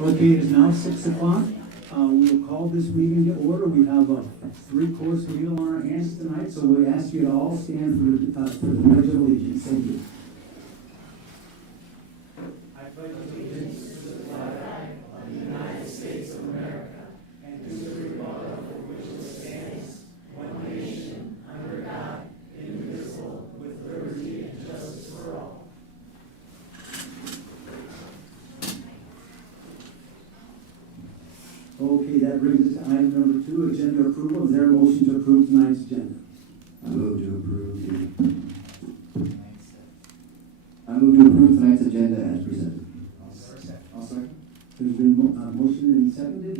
Okay, it is now 6 o'clock. We'll call this meeting to order. We have a three-course meal on our hands tonight, so we ask you to all stand for the Pledge of Allegiance. Thank you. I pledge allegiance to the flag of the United States of America and to the republic for which it stands, one nation, under God, indivisible, with liberty and justice for all. Okay, that brings us to item number 2, agenda approval. Is there a motion to approve tonight's agenda? I move to approve tonight's agenda as presented. I'll second. There's been motion and seconded.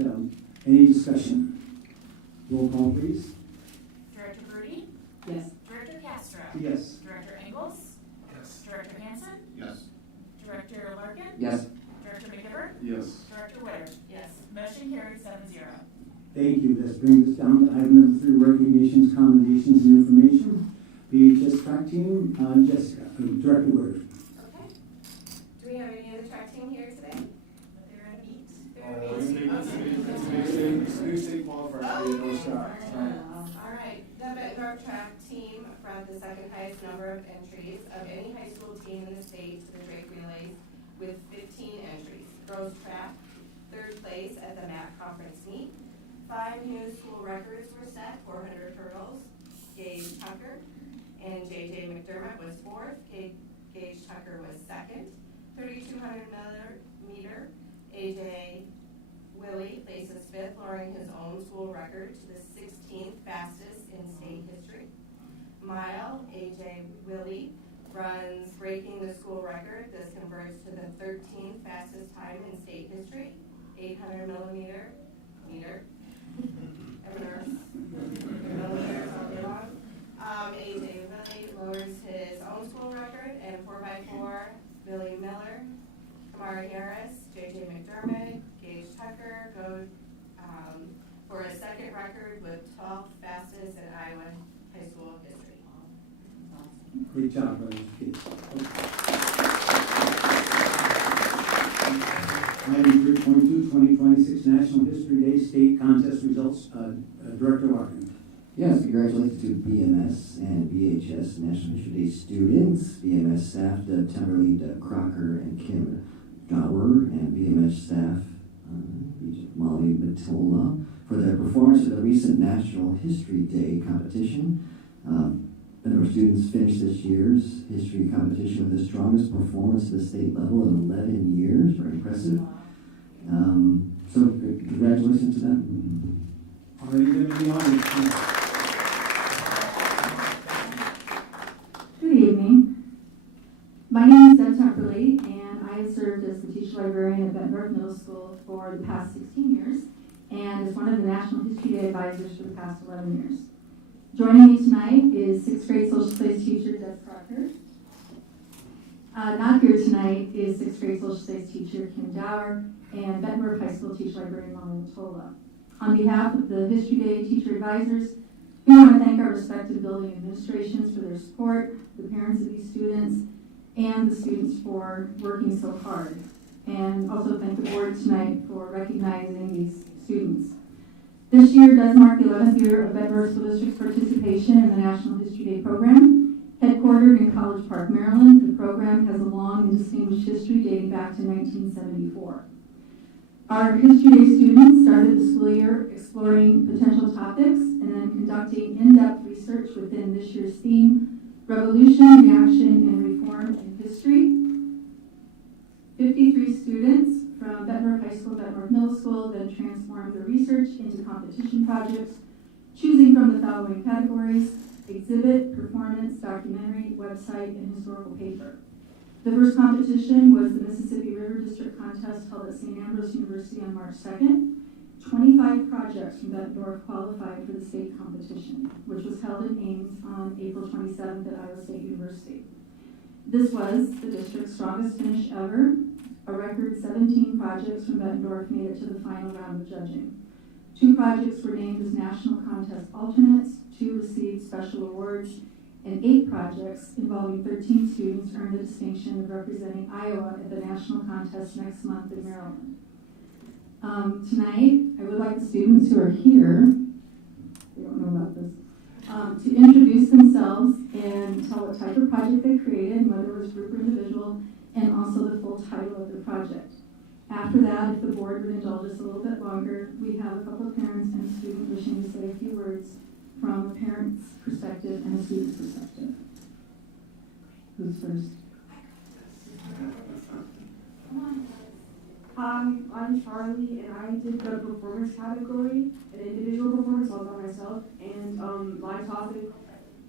Any discussion? Roll call, please. Director Brody? Yes. Director Castro? Yes. Director Engels? Yes. Director Hansen? Yes. Director Larkin? Yes. Director McGivern? Yes. Director Witter? Yes. Motion carried 7-0. Thank you. This brings us down to item number 3, recognitions, commendations, and information. BHS track team, Jessica, Director Witter. Okay. Do we have any other track team here today? They're in a meet. It's new state qualifier. All right. The Bettendorf track team brought the second highest number of entries of any high school team in the state to the Drake Relays with 15 entries. Girls track, 3rd place at the MAC conference meet. 5 new school records were set, 400 hurdles. Gage Tucker and JJ McDermott was 4th. Gage Tucker was 2nd. 3,200 meter. AJ Willie places 5th, lowering his own school record to the 16th fastest in state history. Mile, AJ Willie runs breaking the school record. This converts to the 13th fastest time in state history. 800 millimeter. Millimeters all day long. AJ Willie lowers his own school record, and 4x4, Billy Miller, Kamara Harris, JJ McDermott, Gage Tucker go for a second record with 12th fastest in Iowa high school history. Great job, brothers and kids. Item 3.2, 2026 National History Day State Contest Results. Director Larkin. Yes, congratulations to BMS and BHS National History Day students, BMS staff Deb Temberley, Deb Crocker, and Kim Gower, and BMS staff Molly Matola for their performance at the recent National History Day competition. Bettendorf students finished this year's history competition with the strongest performance at the state level in 11 years. Very impressive. So congratulations to them. Are any of them in the audience? Good evening. My name is Deb Temperley, and I have served as the teacher librarian at Bettendorf Middle School for the past 16 years, and as one of the National History Day advisors for the past 11 years. Joining me tonight is 6th grade social studies teacher Deb Crocker. Not here tonight is 6th grade social studies teacher Kim Dower and Bettendorf High School teacher librarian Molly Matola. On behalf of the History Day teacher advisors, we want to thank our respective building administrations for their support, the parents of these students, and the students for working so hard. And also thank the board tonight for recognizing these students. This year does mark the 11th year of Bettendorf School District's participation in the National History Day program. Headquartered in College Park, Maryland, the program has a long and distinguished history dating back to 1974. Our History Day students started the school year exploring potential topics and then conducting in-depth research within this year's theme, Revolution, Reaction, and Reform in History. 53 students from Bettendorf High School, Bettendorf Middle School then transformed their research into competition projects, choosing from the following categories: exhibit, performance, documentary, website, and historical paper. The first competition was the Mississippi River District Contest held at St. Ambrose University on March 2nd. 25 projects from Bettendorf qualified for the state competition, which was held in Ames on April 27th at Iowa State University. This was the district's strongest finish ever. A record 17 projects from Bettendorf made it to the final round of judging. 2 projects were named as national contest alternates, 2 received special awards, and 8 projects involving 13 students earned the distinction of representing Iowa at the national contest next month in Maryland. Tonight, I would like the students who are here, they don't know about this, to introduce themselves and tell what type of project they created, whether it was group or individual, and also the full title of the project. After that, if the board would indulge us a little bit longer, we have a couple of parents and a student wishing to say a few words from a parent's perspective and a student's perspective. Who's first? Hi, I'm Charlie, and I did the performance category, an individual performance all by myself, and my topic,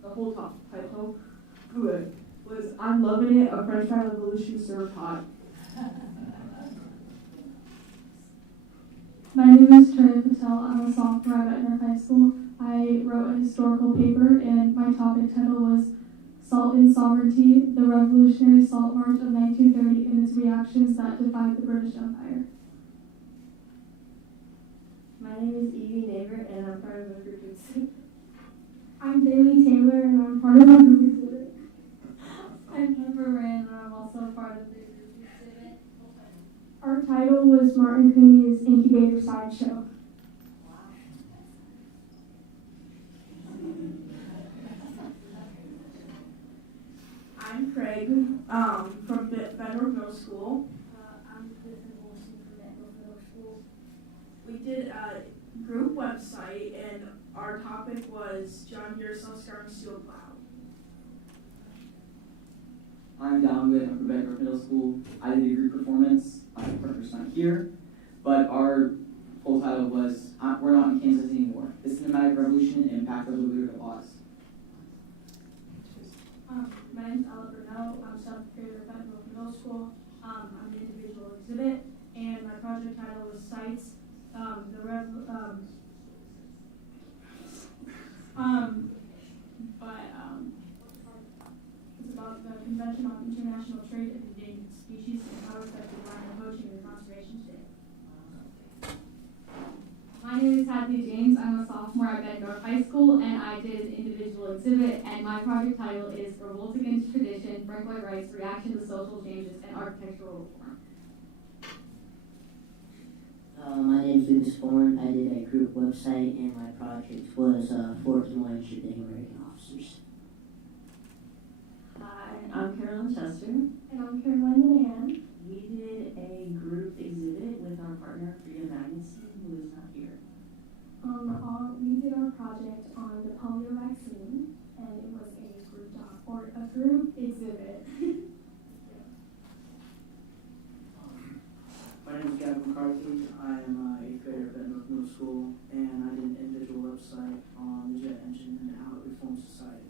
the whole top title, good, was I'm Loving It, a French fry revolution served hot. My name is Trey Patel. I'm a sophomore at Bettendorf High School. I wrote a historical paper, and my topic title was Salt and Sovereignty, the Revolutionary Salt March of 1930 and its reactions that defied the British Empire. My name is Evie Neighbor, and I'm part of a group exhibit. I'm Bailey Taylor, and I'm part of a group exhibit. I'm Pepper Rand, and I'm also part of the group exhibit. Our title was Martin Cooney's Incubator Sideshow. I'm Craig, from Bettendorf Middle School. I'm Griffin Wilson from Bettendorf Middle School. We did a group website, and our topic was John Deere self-scarring steel plow. I'm Donovan from Bettendorf Middle School. I did a group performance. My partner's not here, but our full title was We're Not in Kansas Anymore. The Cinematic Revolution and Impact of the Political Laws. My name is Ella Brunel. I'm seventh grader at Bettendorf Middle School. I'm an individual exhibit, and my project title was Sites. It's about the Convention on International Trade of Endangered Species and how effective land poaching and conservation today. My name is Hadley James. I'm a sophomore at Bettendorf High School, and I did an individual exhibit, and my project title is Revolt Against Tradition, Francois Wright's Reaction to Social Changes and Architectural Reform. My name is Lucas Bourne. I did a group website, and my project was Fort Des Moines shooting American officers. Hi, I'm Carolyn Chester. And I'm Caroline Leanne. We did a group exhibit with our partner, Freedom Magazine, who is not here. We did our project on the polio vaccine, and it was a group exhibit. My name is Gavin McCarthy. I am an 8th grader at Bettendorf Middle School, and I did an individual website on the jet engine and how it reforms society.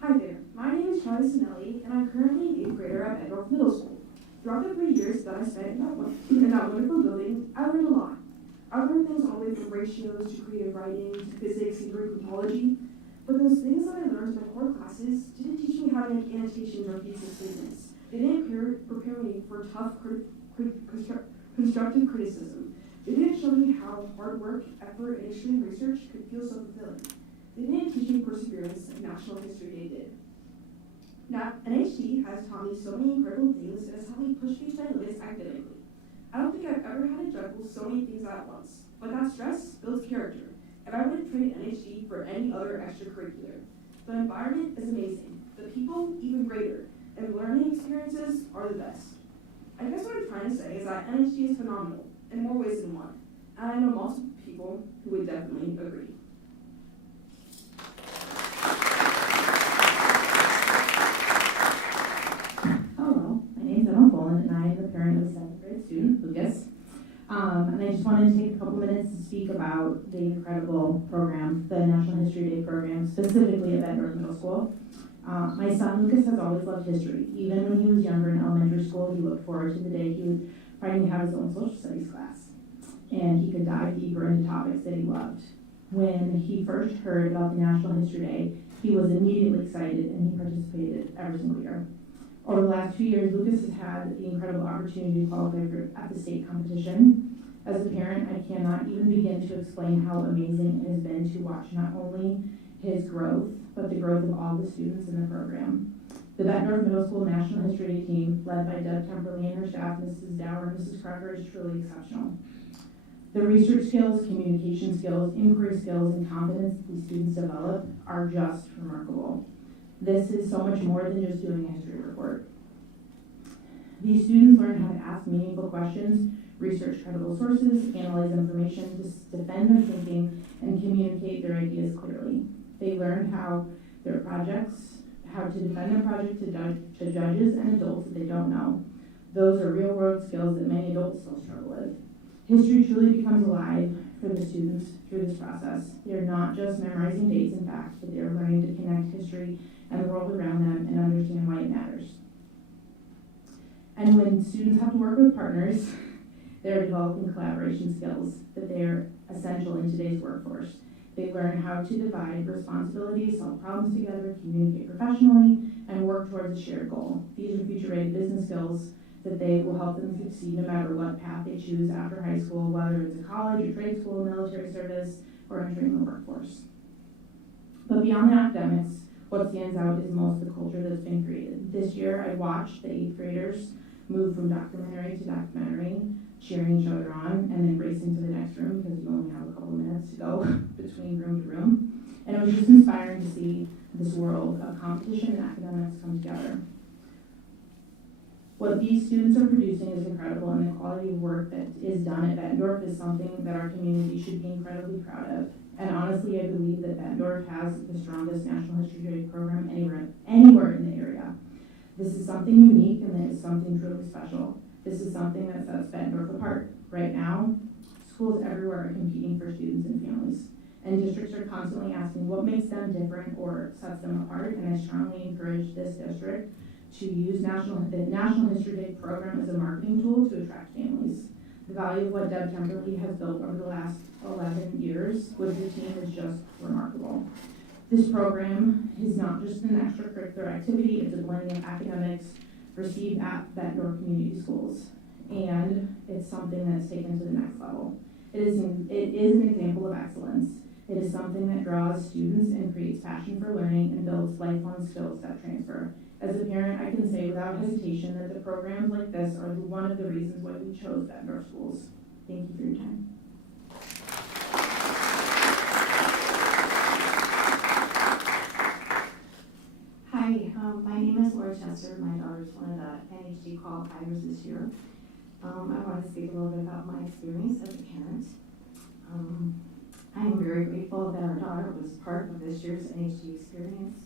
Hi there, my name is Charlie Sinelli, and I'm currently an 8th grader at Bettendorf Middle School. Throughout the 3 years that I spent in that wonderful building, I learned a lot. I learned things all the way from ratios to creative writing to physics and Greek mythology, but those things that I learned in my core classes didn't teach me how to make annotations or thesis statements. They didn't prepare me for tough constructive criticism. They didn't show me how hard work, effort, and extreme research could feel so fulfilling. They didn't teach me perseverance like National History Day did. Now, NHD has taught me so many incredible things and has helped me push me to my limits academically. I don't think I've ever had to juggle so many things at once, but that stress builds character, and I wouldn't trade NHD for any other extracurricular. The environment is amazing, the people even greater, and learning experiences are the best. I guess what I'm trying to say is that NHD is phenomenal in more ways than one, and I know multiple people who would definitely agree. Hello, my name is Emma Boland, and I am the parent of a 7th grade student, Lucas. And I just wanted to take a couple minutes to speak about the incredible program, the National History Day program, specifically at Bettendorf Middle School. My son Lucas has always loved history. Even when he was younger in elementary school, he looked forward to the day he would finally have his own social studies class, and he could dive deeper into topics that he loved. When he first heard about the National History Day, he was immediately excited, and he participated every single year. Over the last 2 years, Lucas has had the incredible opportunity to qualify at the state competition. As a parent, I cannot even begin to explain how amazing it has been to watch not only his growth, but the growth of all the students in the program. The Bettendorf Middle School National History Day team, led by Deb Temperley and her staff, Mrs. Dower and Mrs. Crocker, is truly exceptional. The research skills, communication skills, inquiry skills, and confidence that these students develop are just remarkable. This is so much more than just doing a history report. These students learn how to ask meaningful questions, research credible sources, analyze information, defend their thinking, and communicate their ideas clearly. They learn how to defend their project to judges and adults that they don't know. Those are real-world skills that many adults still struggle with. History truly becomes alive for the students through this process. They are not just memorizing dates and facts, but they are learning to connect history and the world around them and understand why it matters. And when students have to work with partners, they're developing collaboration skills that they are essential in today's workforce. They learn how to divide responsibilities, solve problems together, communicate professionally, and work towards a shared goal. These are future-ready business skills that they will help them succeed no matter what path they choose after high school, whether it's a college, a trade school, military service, or entering the workforce. But beyond the academics, what stands out is most the culture that's been created. This year, I watched the 8th graders move from documentary to documentary, cheering each other on, and then racing to the next room because you only have a couple minutes to go between room to room. And it was just inspiring to see this world of competition and academics come together. What these students are producing is incredible, and the quality of work that is done at Bettendorf is something that our community should be incredibly proud of. And honestly, I believe that Bettendorf has the strongest National History Day program anywhere in the area. This is something unique, and it is something truly special. This is something that sets Bettendorf apart. Right now, schools everywhere are competing for students and families, and districts are constantly asking what makes them different or sets them apart, and I strongly encourage this district to use the National History Day program as a marketing tool to attract families. The value of what Deb Temperley has built over the last 11 years with the team is just remarkable. This program is not just an extracurricular activity, it's a blending of academics received at Bettendorf Community Schools, and it's something that's taken to the next level. It is an example of excellence. It is something that draws students and creates passion for learning and builds lifelong skills that transfer. As a parent, I can say without hesitation that the programs like this are one of the reasons why we chose Bettendorf schools. Thank you for your time. Hi, my name is Laura Chester. My daughter's one of the NHD qualifiers this year. I want to speak a little bit about my experience as a parent. I am very grateful that our daughter was part of this year's NHD experience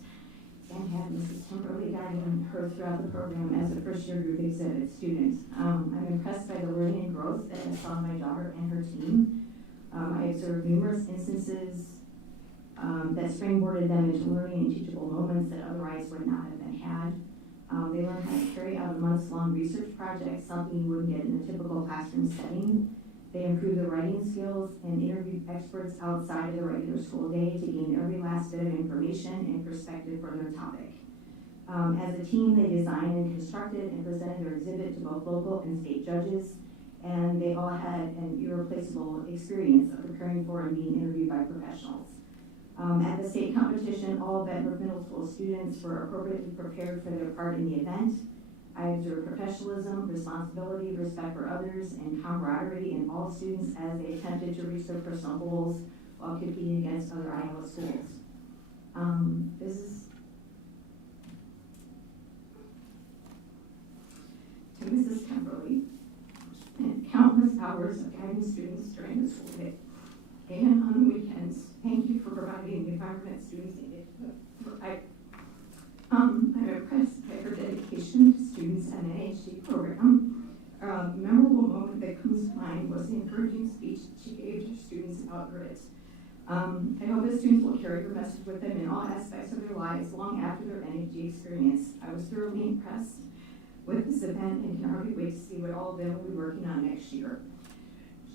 and had Mrs. Temperley guiding her throughout the program as a first-year group exhibit student. I'm impressed by the learning and growth that I saw in my daughter and her team. I observed numerous instances that springboarded them into learning and teachable moments that otherwise would not have been had. They learned how to carry out a months-long research project, something you wouldn't get in a typical classroom setting. They improved their writing skills and interviewed experts outside of the regular school day to gain every last bit of information and perspective for their topic. As a team, they designed and constructed and presented their exhibit to both local and state judges, and they all had an irreplaceable experience of preparing for and being interviewed by professionals. At the state competition, all Bettendorf Middle School students were appropriately prepared for their part in the event. I observed professionalism, responsibility, respect for others, and camaraderie in all students as they attempted to reach their personal goals while competing against other Iowa schools. This is to Mrs. Temperley, and countless hours of guiding students during the school day and on the weekends. Thank you for providing the environment students needed. I'm impressed by her dedication to students and the NHD program. A memorable moment that comes to mind was the encouraging speech she gave to students about grit. I hope that students will carry her message with them in all aspects of their lives long after their NHD experience. I was thoroughly impressed with this event and can hardly wait to see what all of them will be working on next year.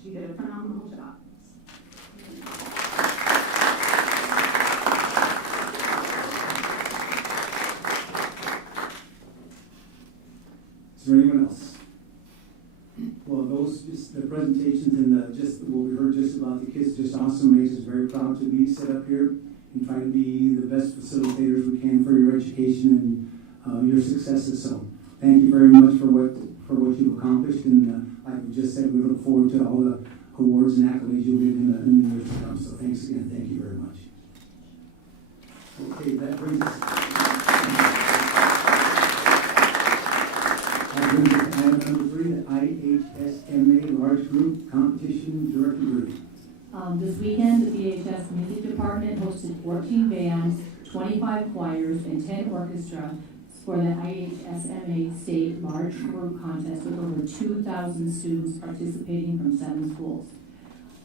She did a phenomenal job. Is there anyone else? Well, the presentations and just what we heard just about the kids, just awesome, makes us very proud to be set up here and try to be the best facilitators we can for your education and your successes. So thank you very much for what you've accomplished, and like we just said, we look forward to all the awards and accolades you'll get in the years to come. So thanks again. Thank you very much. Okay, that brings us to item number 3, the IHSMA Large Group Competition Director Briefing. This weekend, the BHS Music Department hosted 14 bands, 25 choirs, and 10 orchestras for the IHSMA State Large Group Contest with over 2,000 students participating from 7 schools.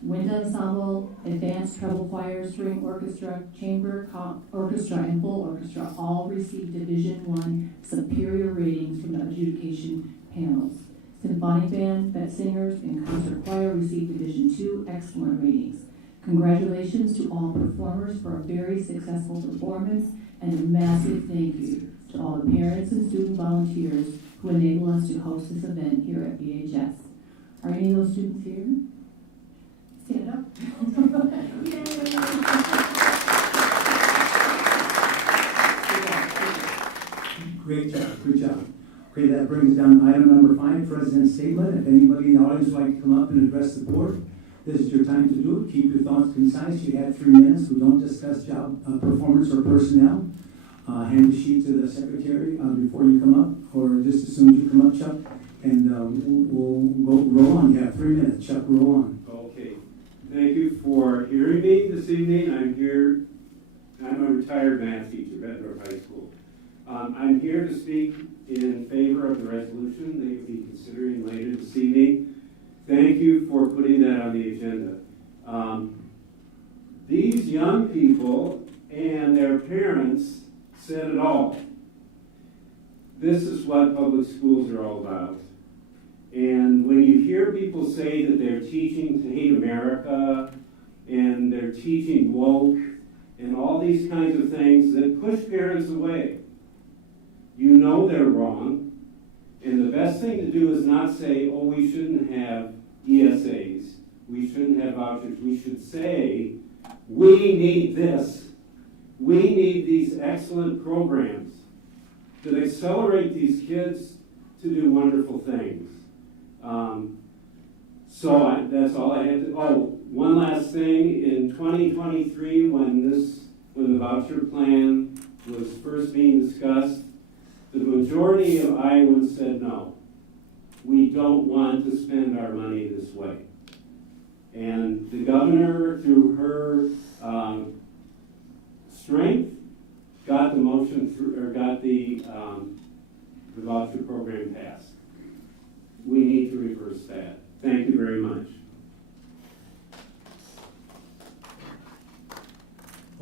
Wind ensemble, advanced treble choir, string orchestra, chamber orchestra, and full orchestra all received Division I superior ratings from the adjudication panels. Symphonic band, Bett singers, and concert choir received Division II excellent ratings. Congratulations to all performers for a very successful performance, and a massive thank you to all the parents and student volunteers who enable us to host this event here at BHS. Are any of those students here? Stand up. Great job, good job. Okay, that brings down item number 5, President's Statement. If anybody in the audience would like to come up and address the board, this is your time to do it. Keep your thoughts concise. You have 3 minutes. We don't discuss job performance or personnel. Hand the sheet to the secretary before you come up, or just as soon as you come up, Chuck, and we'll go roll on. You have 3 minutes. Chuck, roll on. Okay. Thank you for hearing me this evening. I'm a retired math teacher, Bettendorf High School. I'm here to speak in favor of the resolution that you'll be considering later this evening. Thank you for putting that on the agenda. These young people and their parents said it all. This is what public schools are all about. And when you hear people say that they're teaching to hate America and they're teaching woke and all these kinds of things that push parents away, you know they're wrong. And the best thing to do is not say, oh, we shouldn't have ESAs, we shouldn't have vouchers. We should say, we need this. We need these excellent programs that accelerate these kids to do wonderful things. That's all I had to. Oh, one last thing. In 2023, when the voucher plan was first being discussed, the majority of Iowans said no. We don't want to spend our money this way. And the governor, through her strength, got the motion through, or got the voucher program passed. We need to reverse that. Thank you very much.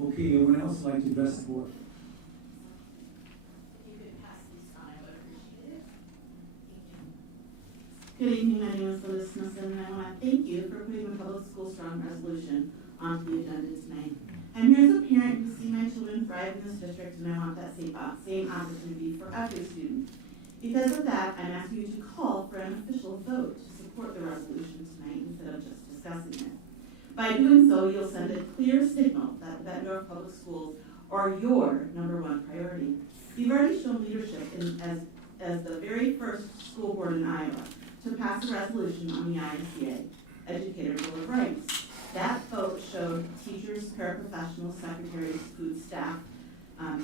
Okay, anyone else like to address the board? If you could pass these on, I would appreciate it. Good evening, my name is Liz Smithson, and I want to thank you for putting the Public School Strong Resolution onto the agenda tonight. I'm here as a parent who see my children thrive in this district, and I want that same opportunity for every student. Because of that, I'm asking you to call for an official vote to support the resolution tonight instead of just discussing it. By doing so, you'll send a clear signal that Bettendorf Public Schools are your #1 priority. You've already shown leadership as the very first school board in Iowa to pass a resolution on the ISEA, Educator Bill of Rights. That vote showed teachers, paraprofessionals, secretaries, food staff,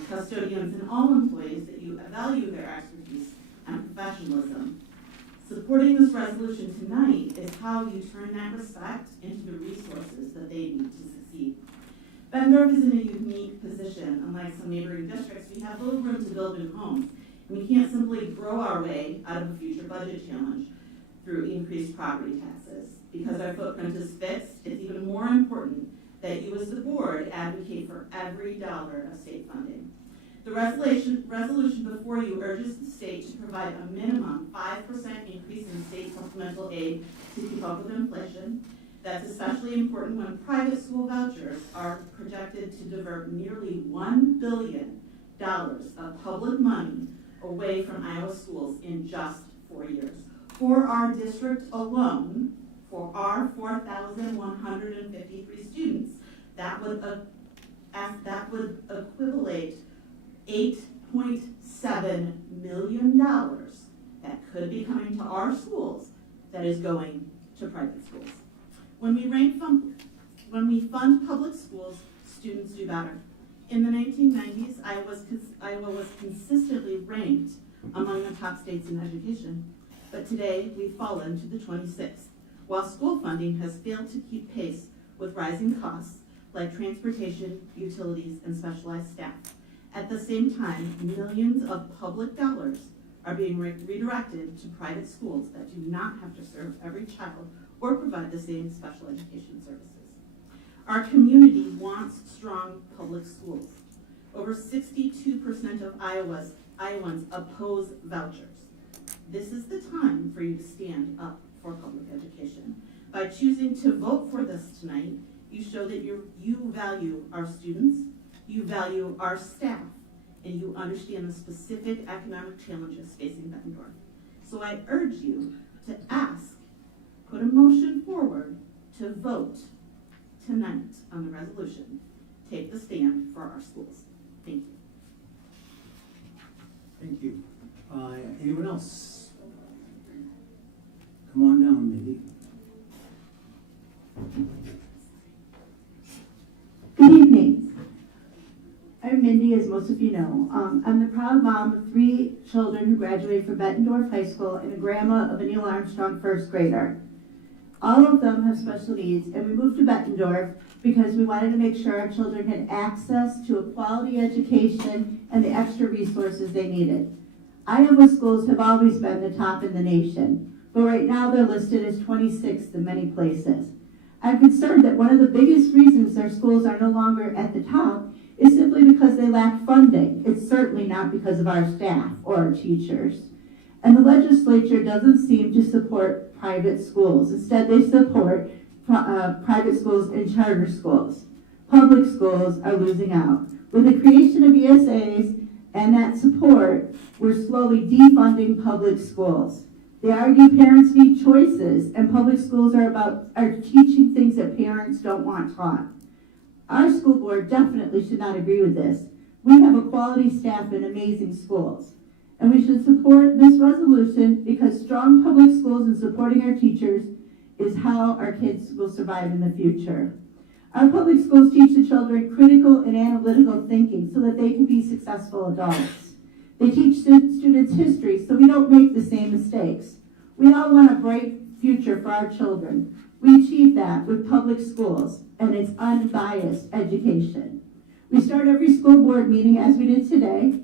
custodians, and all employees that you value their expertise and professionalism. Supporting this resolution tonight is how you turn that respect into the resources that they need to succeed. Bettendorf is in a unique position. Unlike some neighboring districts, we have little room to build new homes, and we can't simply grow our way out of a future budget challenge through increased property taxes. Because our footprint is fixed, it's even more important that you as the board advocate for every dollar of state funding. The resolution before you urges the state to provide a minimum 5% increase in state supplemental aid to keep up with inflation. That's especially important when private school vouchers are projected to divert nearly $1 billion of public money away from Iowa schools in just 4 years. For our district alone, for our 4,153 students, that would that would equivalent $8.7 million that could be coming to our schools that is going to private schools. When we fund public schools, students do better. In the 1990s, Iowa was consistently ranked among the top states in education, but today we've fallen to the 26th, while school funding has failed to keep pace with rising costs like transportation, utilities, and specialized staff. At the same time, millions of public dollars are being redirected to private schools that do not have to serve every child or provide the same special education services. Our community wants strong public schools. Over 62% of Iowans oppose vouchers. This is the time for you to stand up for public education. By choosing to vote for this tonight, you show that you value our students, you value our staff, and you understand the specific economic challenges facing Bettendorf. So I urge you to put a motion forward to vote tonight on the resolution. Take the stand for our schools. Thank you. Thank you. Anyone else? Come on down, Mindy. Good evening. I'm Mindy, as most of you know. I'm the proud mom of 3 children who graduated from Bettendorf High School and a grandma of a Neil Armstrong first grader. All of them have special needs, and we moved to Bettendorf because we wanted to make sure our children had access to a quality education and the extra resources they needed. Iowa schools have always been the top in the nation, but right now they're listed as 26th in many places. I'm concerned that one of the biggest reasons our schools are no longer at the top is simply because they lack funding. It's certainly not because of our staff or our teachers. And the legislature doesn't seem to support private schools. Instead, they support private schools and charter schools. Public schools are losing out. With the creation of ESAs and that support, we're slowly defunding public schools. They argue parents need choices, and public schools are teaching things that parents don't want taught. Our school board definitely should not agree with this. We have a quality staff and amazing schools, and we should support this resolution because strong public schools and supporting our teachers is how our kids will survive in the future. Our public schools teach the children critical and analytical thinking so that they can be successful adults. They teach students history so we don't make the same mistakes. We all want a bright future for our children. We achieve that with public schools, and it's unbiased education. We start every school board meeting, as we did today,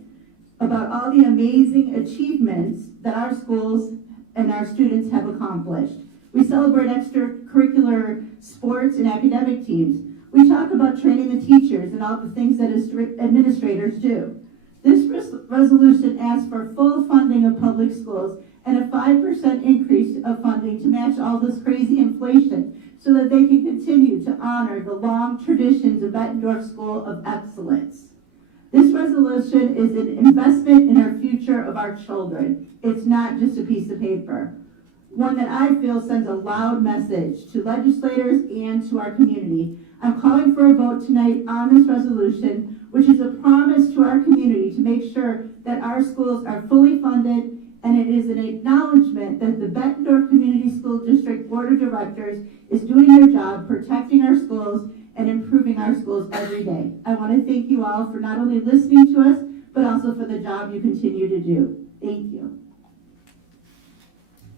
about all the amazing achievements that our schools and our students have accomplished. We celebrate extracurricular sports and academic teams. We talk about training the teachers and all the things that administrators do. This resolution asks for full funding of public schools and a 5% increase of funding to match all this crazy inflation so that they can continue to honor the long traditions of Bettendorf School of Excellence. This resolution is an investment in our future of our children. It's not just a piece of paper. One that I feel sends a loud message to legislators and to our community. I'm calling for a vote tonight on this resolution, which is a promise to our community to make sure that our schools are fully funded, and it is an acknowledgement that the Bettendorf Community School District Board of Directors is doing their job protecting our schools and improving our schools every day. I want to thank you all for not only listening to us, but also for the job you continue to do. Thank you.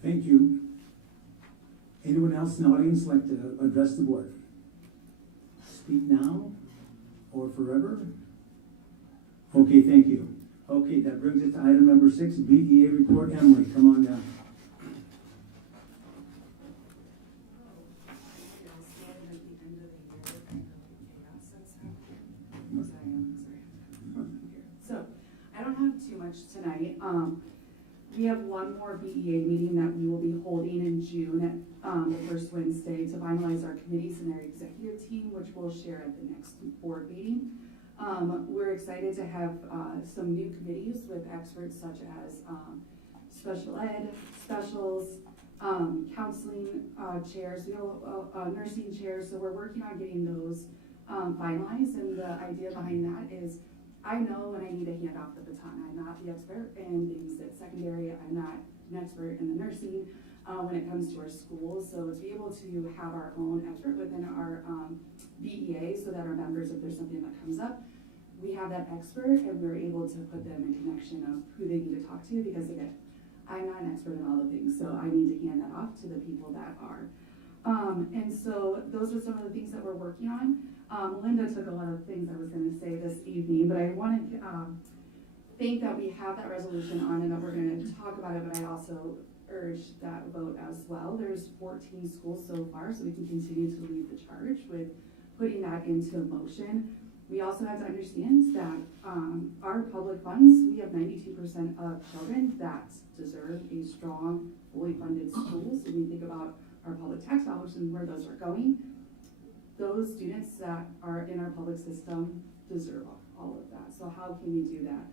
Thank you. Anyone else in the audience like to address the board? Speak now or forever? Okay, thank you. Okay, that brings us to item number 6, BEA report. Emily, come on down. So, I don't have too much tonight. We have one more BEA meeting that we will be holding in June at the first Wednesday to finalize our committees and our executive team, which we'll share at the next board meeting. We're excited to have some new committees with experts such as special ed, specials, counseling chairs, nursing chairs. So we're working on getting those finalized, and the idea behind that is I know when I need to hand off the baton. I'm not the expert in things at secondary. I'm not an expert in the nursing when it comes to our schools. So to be able to have our own expert within our BEA so that our members, if there's something that comes up, we have that expert and we're able to put them in connection of who they need to talk to, because again, I'm not an expert in all the things, so I need to hand that off to the people that are. And so those are some of the things that we're working on. Linda took a lot of things I was going to say this evening, but I wanted to think that we have that resolution on and that we're going to talk about it, but I also urge that vote as well. There's 14 schools so far, so we can continue to lead the charge with putting that into motion. We also have to understand that our public funds, we have 92% of children that deserve a strong, fully funded school. So when you think about our public tax dollars and where those are going, those students that are in our public system deserve all of that. So how can we do that?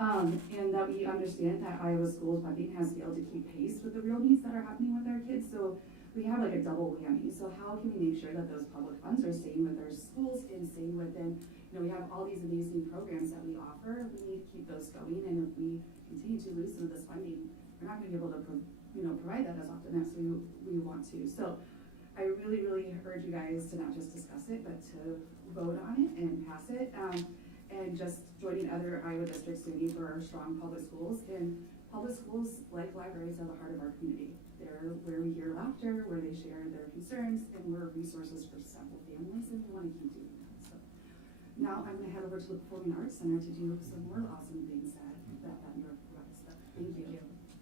And that we understand that Iowa schools funding has failed to keep pace with the real needs that are happening with our kids. So we have like a double whammy. So how can we make sure that those public funds are staying with our schools and staying within, we have all these amazing programs that we offer. We need to keep those going. And if we continue to lose some of this funding, we're not going to be able to provide that as often as we want to. So I really, really urge you guys to not just discuss it, but to vote on it and pass it. And just joining other Iowa districts to need for our strong public schools. And public schools, like libraries, are the heart of our community. They're where we hear laughter, where they share their concerns, and we're resources for several families, and we want to keep doing that. So now I'm going to head over to the Performing Arts Center to do some more awesome things that Bettendorf provides. Thank you.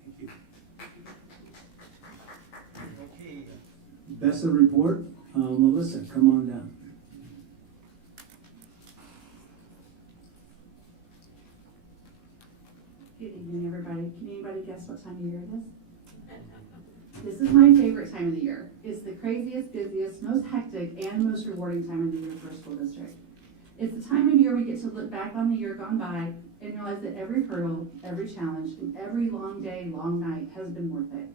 Thank you. Okay. BESA report. Melissa, come on down. Good evening, everybody. Can anybody guess what time of year it is? This is my favorite time of the year. It's the craziest, busiest, most hectic, and most rewarding time of the year for a school district. It's the time of year we get to look back on the year gone by and realize that every hurdle, every challenge, and every long day, long night has been worth it.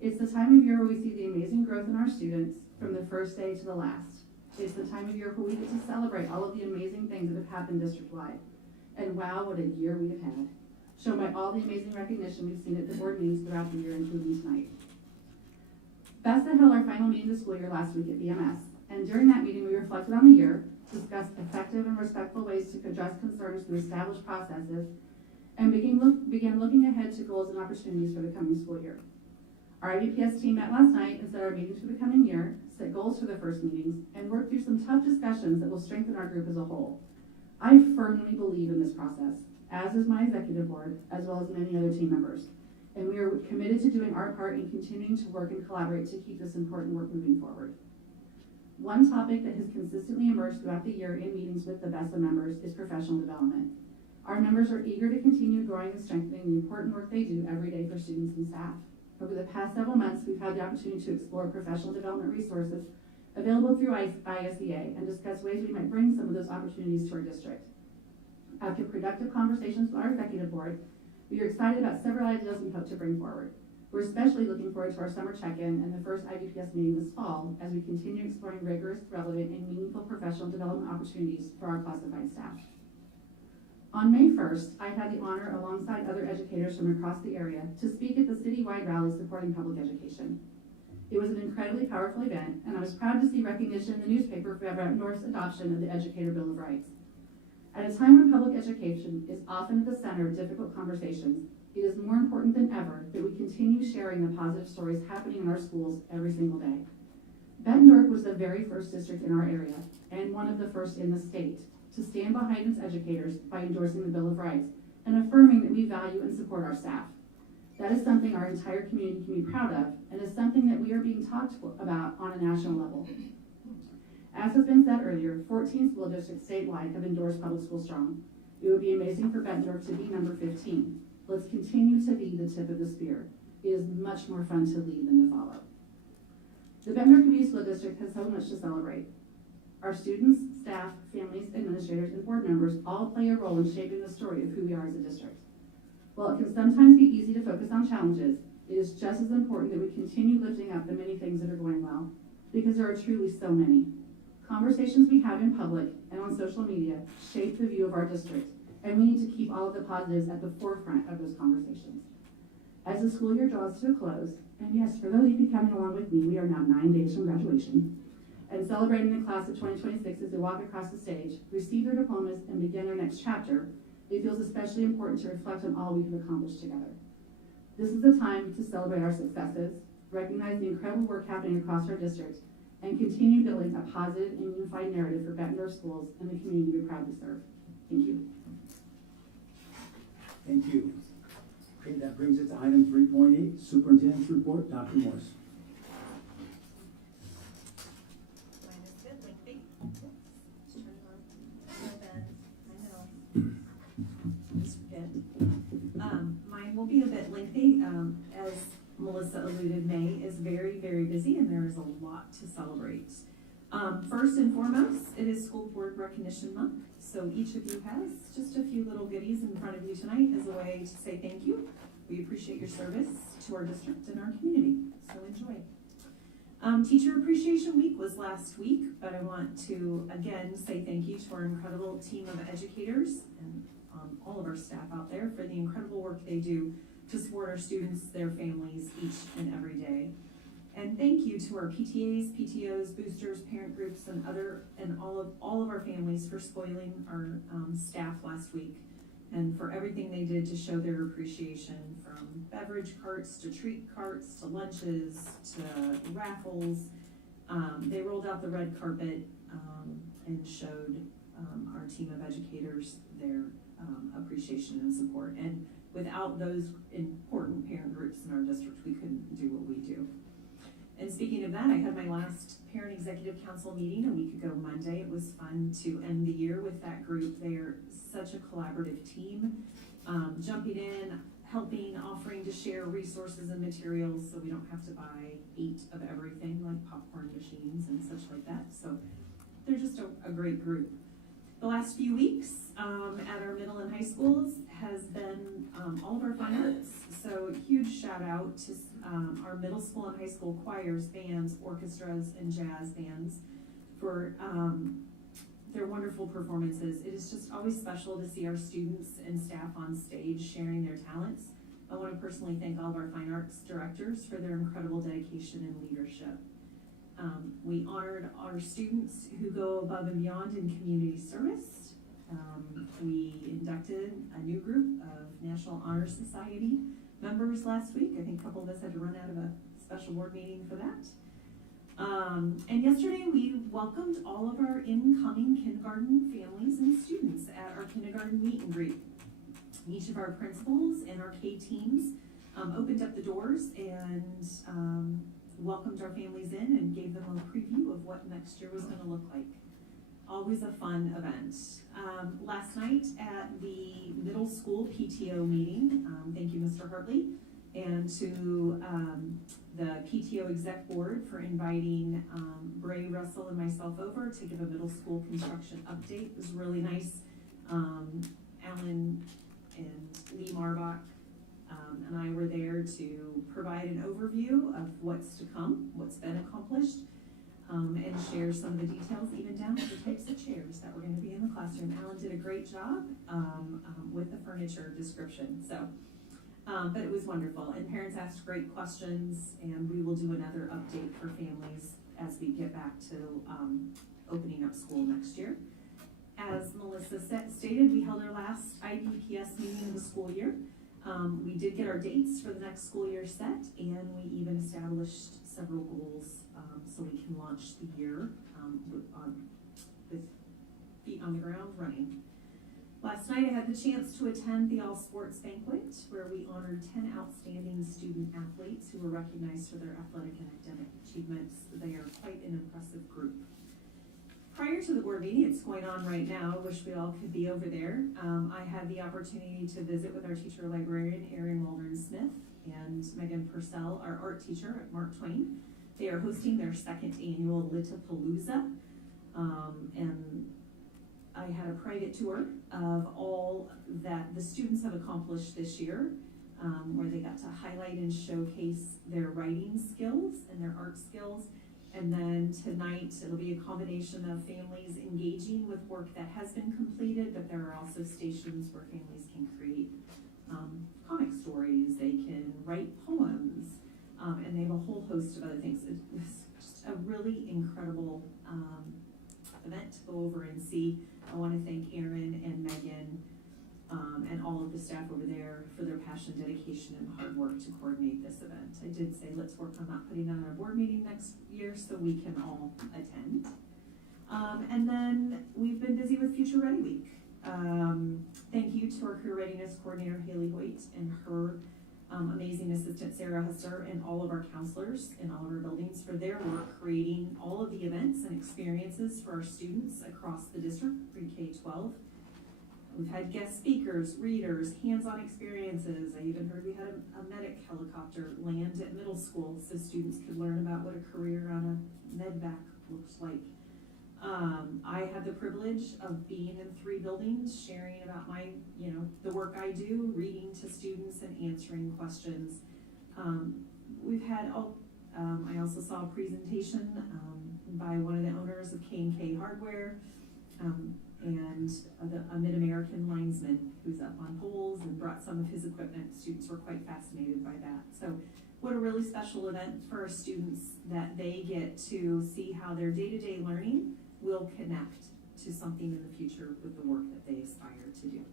It's the time of year where we see the amazing growth in our students from the first day to the last. It's the time of year where we get to celebrate all of the amazing things that have happened district-wide. And wow, what a year we have had, shown by all the amazing recognition we've seen at the board meetings throughout the year, including tonight. BESA held our final meeting of the school year last week at BMS, and during that meeting we reflected on the year, discussed effective and respectful ways to address concerns through established processes, and began looking ahead to goals and opportunities for the coming school year. Our IBPS team met last night and set our meetings for the coming year, set goals for the first meetings, and worked through some tough discussions that will strengthen our group as a whole. I firmly believe in this process, as is my executive board, as well as many other team members. And we are committed to doing our part in continuing to work and collaborate to keep this important work moving forward. One topic that has consistently emerged throughout the year in meetings with the BESA members is professional development. Our members are eager to continue growing and strengthening the important work they do every day for students and staff. Over the past several months, we've had the opportunity to explore professional development resources available through ISEA and discuss ways we might bring some of those opportunities to our district. After productive conversations with our executive board, we are excited about several ideas we hope to bring forward. We're especially looking forward to our summer check-in and the first IBPS meeting this fall as we continue exploring rigorous, relevant, and meaningful professional development opportunities for our classified staff. On May 1st, I had the honor, alongside other educators from across the area, to speak at the citywide rally supporting public education. It was an incredibly powerful event, and I was proud to see recognition in the newspaper for Bettendorf's adoption of the Educator Bill of Rights. At a time when public education is often at the center of difficult conversations, it is more important than ever that we continue sharing the positive stories happening in our schools every single day. Bettendorf was the very first district in our area, and one of the first in the state, to stand behind its educators by endorsing the Bill of Rights and affirming that we value and support our staff. That is something our entire community can be proud of, and is something that we are being talked about on a national level. As has been said earlier, 14 school districts statewide have endorsed Public School Strong. It would be amazing for Bettendorf to be number 15. Let's continue to be the tip of the spear. It is much more fun to lead than to follow. The Bettendorf Community School District has so much to celebrate. Our students, staff, families, administrators, and board members all play a role in shaping the story of who we are as a district. While it can sometimes be easy to focus on challenges, it is just as important that we continue lifting up the many things that are going well, because there are truly so many. Conversations we have in public and on social media shape the view of our district, and we need to keep all of the positives at the forefront of those conversations. As the school year draws to a close, and yes, for those of you coming along with me, we are now 9 days from graduation, and celebrating the class of 2026 as they walk across the stage, receive their diplomas, and begin their next chapter, it feels especially important to reflect on all we have accomplished together. This is the time to celebrate our successes, recognize the incredible work happening across our district, and continue building a positive and unified narrative for Bettendorf schools and the community we're proud to serve. Thank you. Thank you. Okay, that brings us to item 3.8, Superintendent's Report. Dr. Morse. Mine is a bit lengthy. Just turn it on. My bad. I know. Just forget. Mine will be a bit lengthy. As Melissa alluded, May is very, very busy and there is a lot to celebrate. First and foremost, it is School Board Recognition Month. So each of you has just a few little goodies in front of you tonight as a way to say thank you. We appreciate your service to our district and our community, so enjoy. Teacher Appreciation Week was last week, but I want to again say thank you to our incredible team of educators and all of our staff out there for the incredible work they do to support our students, their families each and every day. And thank you to our PTAs, PTOs, boosters, parent groups, and all of our families for spoiling our staff last week and for everything they did to show their appreciation, from beverage carts to treat carts to lunches to raffles. They rolled out the red carpet and showed our team of educators their appreciation and support. And without those important parent groups in our district, we couldn't do what we do. And speaking of that, I had my last Parent Executive Council meeting a week ago Monday. It was fun to end the year with that group. They're such a collaborative team, jumping in, helping, offering to share resources and materials so we don't have to buy 8 of everything like popcorn machines and such like that. So they're just a great group. The last few weeks at our middle and high schools has been all of our fine arts. So a huge shout out to our middle school and high school choirs, bands, orchestras, and jazz bands for their wonderful performances. It is just always special to see our students and staff on stage sharing their talents. I want to personally thank all of our fine arts directors for their incredible dedication and leadership. We honored our students who go above and beyond in community service. We inducted a new group of National Honor Society members last week. I think a couple of us had to run out of a special board meeting for that. And yesterday we welcomed all of our incoming kindergarten families and students at our kindergarten meet and greet. Each of our principals and our K teams opened up the doors and welcomed our families in and gave them a preview of what next year was going to look like. Always a fun event. Last night at the middle school PTO meeting, thank you, Mr. Hartley, and to the PTO exec board for inviting Bray, Russell, and myself over to give a middle school construction update. It was really nice. Alan and Lee Marbach and I were there to provide an overview of what's to come, what's been accomplished, and share some of the details, even down to the types of chairs that were going to be in the classroom. Alan did a great job with the furniture description. So, but it was wonderful, and parents asked great questions, and we will do another update for families as we get back to opening up school next year. As Melissa stated, we held our last IBPS meeting of the school year. We did get our dates for the next school year set, and we even established several goals so we can launch the year with feet on the ground running. Last night I had the chance to attend the All Sports Banquet, where we honored 10 outstanding student athletes who were recognized for their athletic and academic achievements. They are quite an impressive group. Prior to the board meeting, it's going on right now, I wish we all could be over there. I had the opportunity to visit with our teacher librarian, Erin Waldron-Smith, and Megan Purcell, our art teacher at Mark Twain. They are hosting their 2nd annual Litapalooza, and I had a private tour of all that the students have accomplished this year, where they got to highlight and showcase their writing skills and their art skills, And then tonight, it'll be a combination of families engaging with work that has been completed, but there are also stations where families can create comic stories, they can write poems, and they have a whole host of other things. It's just a really incredible event to go over and see. I want to thank Erin and Megan and all of the staff over there for their passion, dedication, and hard work to coordinate this event. I did say let's work on not putting on our board meeting next year so we can all attend. And then we've been busy with Future Ready Week. Thank you to our career readiness coordinator Haley Hoyt and her amazing assistant Sarah Husser and all of our counselors in all of our buildings for their work creating all of the events and experiences for our students across the district, pre-K-12. We've had guest speakers, readers, hands-on experiences. I even heard we had a medic helicopter land at middle school so students could learn about what a career on a medvac looks like. I had the privilege of being in 3 buildings, sharing about my, the work I do, reading to students and answering questions. We've had, I also saw a presentation by one of the owners of K&K Hardware, and a Mid-American linesman who's up on poles and brought some of his equipment. Students were quite fascinated by that. So what a really special event for our students that they get to see how their day-to-day learning will connect to something in the future with the work that they aspire to do.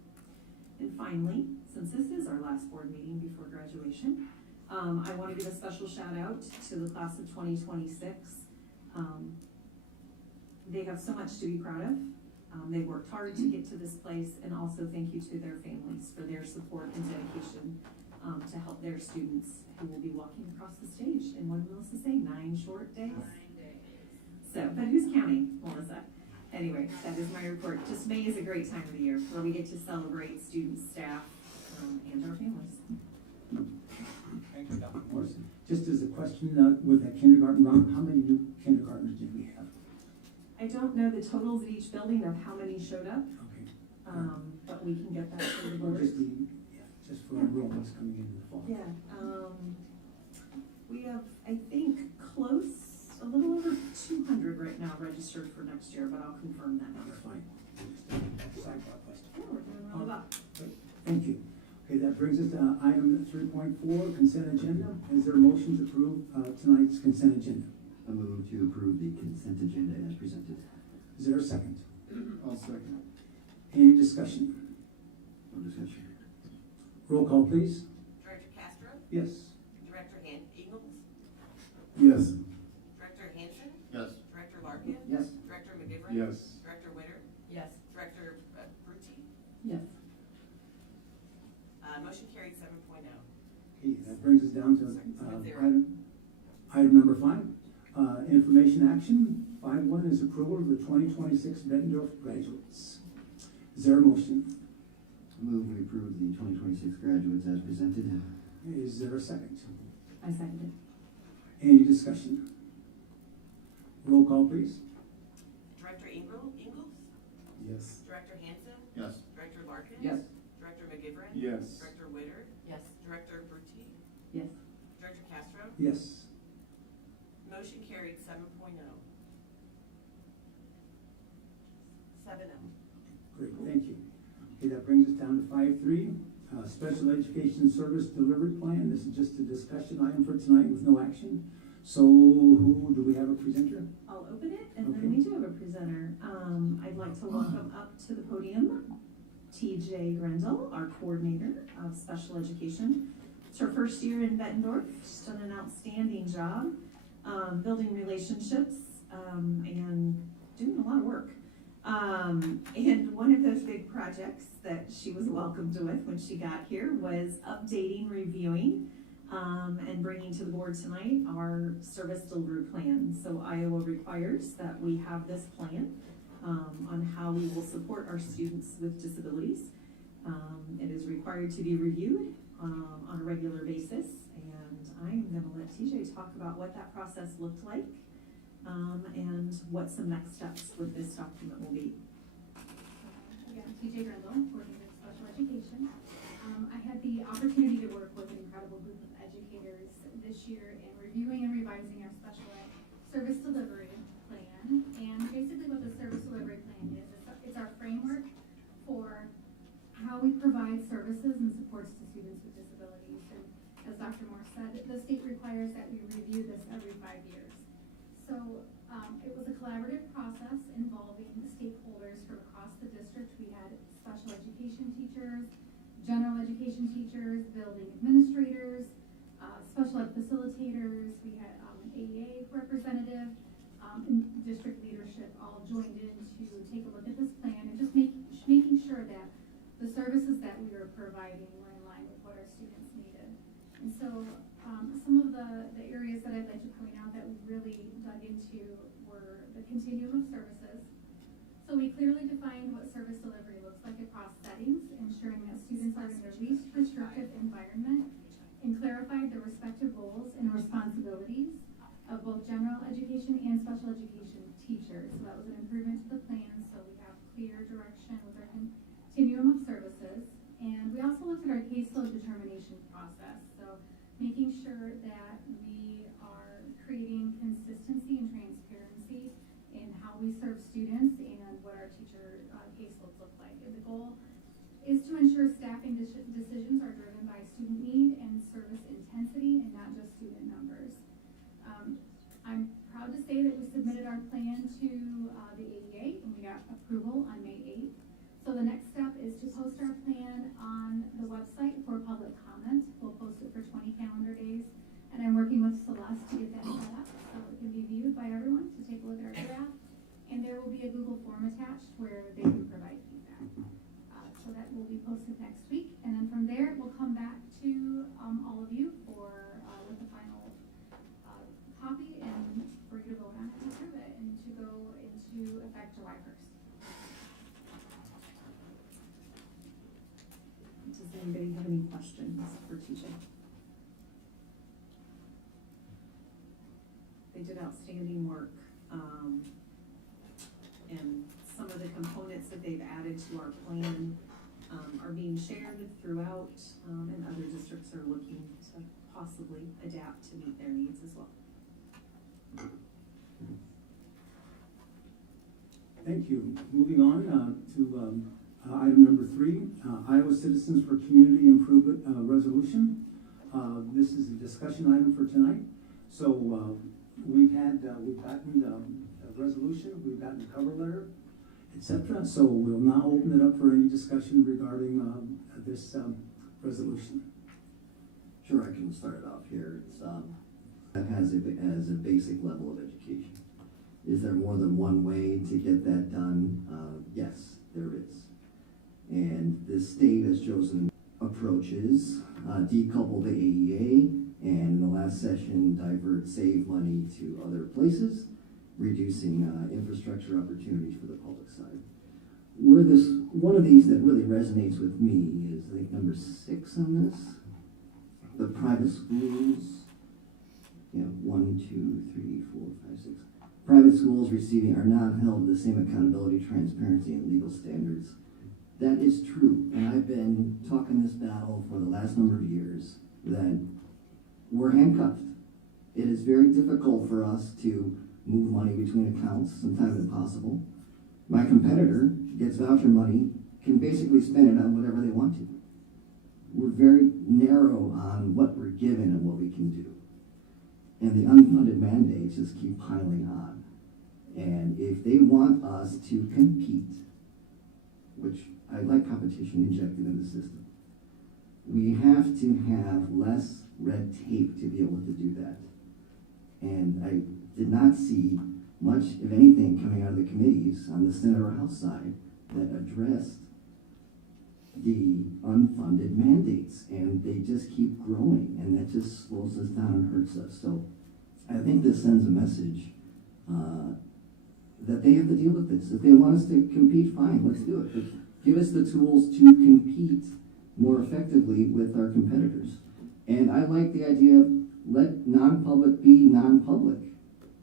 And finally, since this is our last board meeting before graduation, I want to give a special shout out to the class of 2026. They have so much to be proud of. They worked hard to get to this place, and also thank you to their families for their support and dedication to help their students who will be walking across the stage in, what did Melissa say, 9 short days? 9 days. So, but who's counting, Melissa? Anyway, that is my report. Just May is a great time of the year where we get to celebrate students, staff, and our families. Thank you, Dr. Morris. Just as a question, with that kindergarten round, how many new kindergartners did we have? I don't know the totals at each building of how many showed up, Okay. But we can get that to the Or board. just for enrollments coming into the fall. Yeah, we have, I think, a little over 200 right now registered for next year, but I'll confirm that number. Fine. Sidebar question. Yeah, we're doing really well. Thank you. Okay, that brings us to item 3.4, consent agenda. Is there a motion to approve tonight's consent agenda? I move to approve the consent agenda as presented. Is there a second? I'll second. Any discussion? No discussion. Roll call, please. Director Castro? Yes. Director Eagles? Yes. Director Hanson? Yes. Director Larkin? Yes. Director McGivern? Yes. Director Witter? Yes. Director Brutti? Yes. Motion carried 7.0. Okay, that brings us down to 7-0. item number 5. Information action. 5.1 is approval of the 2026 Bettendorf graduates. Is there a motion? I move we approve the 2026 graduates as presented. Is there a second? I second it. Any discussion? Roll call, please. Director Ingalls? Yes. Director Hanson? Yes. Director Larkin? Yes. Director McGivern? Yes. Director Witter? Yes. Director Brutti? Yes. Director Castro? Yes. Motion carried 7.0. 7-0. Great, thank you. Okay, that brings us down to 5.3, special education service delivery plan. This is just a discussion item for tonight with no action. So who do we have a presenter? I'll open it, and then we do have a presenter. I'd like to welcome up to the podium TJ Grendel, our coordinator of special education. It's her first year in Bettendorf. She's done an outstanding job building relationships and doing a lot of work. And one of those big projects that she was welcomed with when she got here was updating, reviewing, and bringing to the board tonight our service delivery plan. So Iowa requires that we have this plan on how we will support our students with disabilities. It is required to be reviewed on a regular basis, and I'm going to let TJ talk about what that process looked like and what some next steps with this document will be. Yeah, TJ Grendel, coordinator of special education. I had the opportunity to work with an incredible group of educators this year in reviewing and revising our special ed service delivery services and supports to students with disabilities. And as Dr. Moore said, the state requires that we review this every 5 years. So it was a collaborative process involving stakeholders from across the district. We had special education teachers, general education teachers, building administrators, special ed facilitators. We had an AEA representative, and district leadership all joined in to take a look at this plan and just making sure that the services that we were providing were in line with what our students needed. And so some of the areas that I'd like to point out that we really dug into were the continuum of services. So we clearly defined what service delivery looks like across settings, ensuring that students are in their least restrictive environment, and clarified the respective roles and responsibilities of both general education and special education teachers. So that was an improvement to the plan, so we have clear direction with our continuum of services. And we also looked at our caseload determination process. So making sure that we are creating consistency and transparency in how we serve students and what our teacher caseloads look like. And the goal is to ensure staffing decisions are driven by student need and service intensity and not just student numbers. I'm proud to say that we submitted our plan to the AEA and we got approval on May 8th. So the next step is to post our plan on the website for public comment. We'll post it for 20 calendar days. And I'm working with Celeste to get that set up so it can be viewed by everyone to take a look at our draft. And there will be a Google form attached where they can provide feedback. So that will be posted next week. And then from there, we'll come back to all of you for with the final copy and for you to vote on it and approve it and to go into effect July 1st. Does anybody have any questions for TJ? They did outstanding work, and some of the components that they've added to our plan are being shared throughout, and other districts are looking to possibly adapt to meet their needs as well. Thank you. Moving on to item number 3, Iowa Citizens for Community Improvement Resolution. This is a discussion item for tonight. So we've gotten a resolution, we've gotten a cover letter, etc. So we'll now open it up for any discussion regarding this resolution. Sure, I can start it off here. It's that has a basic level of education. Is there more than one way to get that done? Yes, there is. And the state has chosen approaches, decouple the AEA, and in the last session, divert save money to other places, reducing infrastructure opportunities for the public side. One of these that really resonates with me is, I think, number 6 on this. The private schools, 1, 2, 3, 4, 5, 6. Private schools are not held to the same accountability, transparency, and legal standards. That is true, and I've been talking this battle for the last number of years that we're handcuffed. It is very difficult for us to move money between accounts, sometimes impossible. My competitor gets voucher money, can basically spend it on whatever they want to. We're very narrow on what we're given and what we can do. And the unfunded mandates just keep piling on. And if they want us to compete, which I like competition injected in the system, we have to have less red tape to be able to do that. And I did not see much, if anything, coming out of the committees on the Senate or House side that addressed the unfunded mandates, and they just keep growing, and that just slows us down and hurts us. So I think this sends a message that they have to deal with this. If they want us to compete, fine, let's do it. But give us the tools to compete more effectively with our competitors. And I like the idea of let non-public be non-public,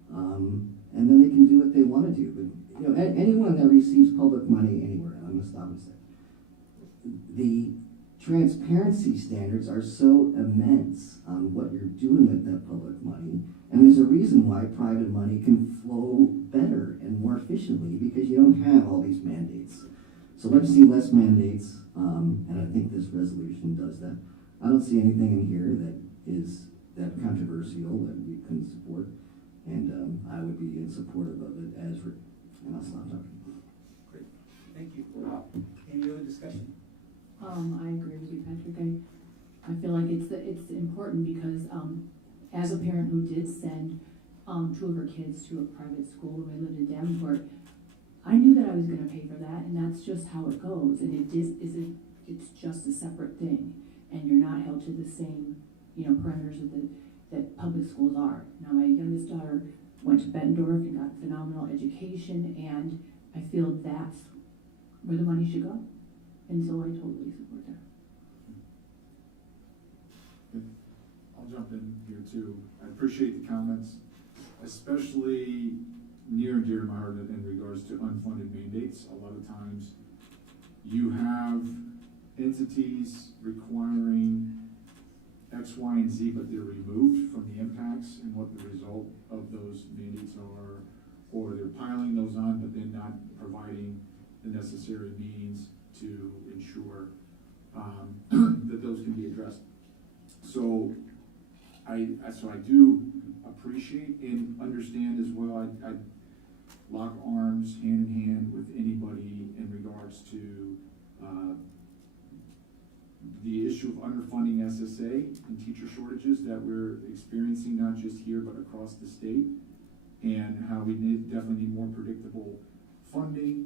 and then they can do what they want to do. But anyone that receives public money anywhere, and I'm going to stop and say, the transparency standards are so immense on what you're doing with that public money, and there's a reason why private money can flow better and more efficiently, because you don't have all these mandates. So let's see less mandates, and I think this resolution does that. I don't see anything in here that is that controversial that we couldn't support, and I would be in support of it as written. And I'll stop talking. Great, thank you. Any other discussion? I agree with you, Patrick. I feel like it's important because as a parent who did send two of her kids to a private school when we lived in Davenport, I knew that I was going to pay for that, and that's just how it goes. And it's just a separate thing, and you're not held to the same, parameters that public schools are. Now, my youngest daughter went to Bettendorf and got phenomenal education, and I feel that's where the money should go. And so I totally support that. I'll jump in here too. I appreciate the comments, especially near and dear to my heart in regards to unfunded mandates. A lot of times you have entities requiring X, Y, and Z, but they're removed from the impacts and what the result of those mandates are, or they're piling those on, but then not providing the necessary means to ensure that those can be addressed. So I do appreciate and understand as well. I lock arms hand in hand with anybody in regards to the issue of underfunding SSA and teacher shortages that we're experiencing, not just here but across the state, and how we definitely need more predictable funding.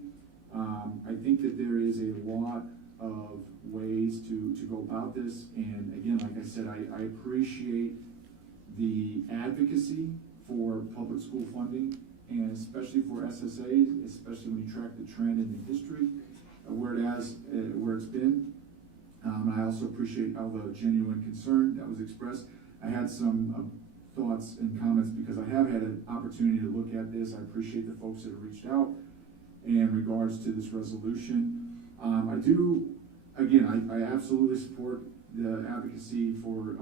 I think that there is a lot of ways to go about this, and again, like I said, I appreciate the advocacy for public school funding, and especially for SSAs, especially when you track the trend in the history of where it's been. I also appreciate all the genuine concern that was expressed. I had some thoughts and comments because I have had an opportunity to look at this. I appreciate the folks that have reached out in regards to this resolution. I do, again, I absolutely support the advocacy for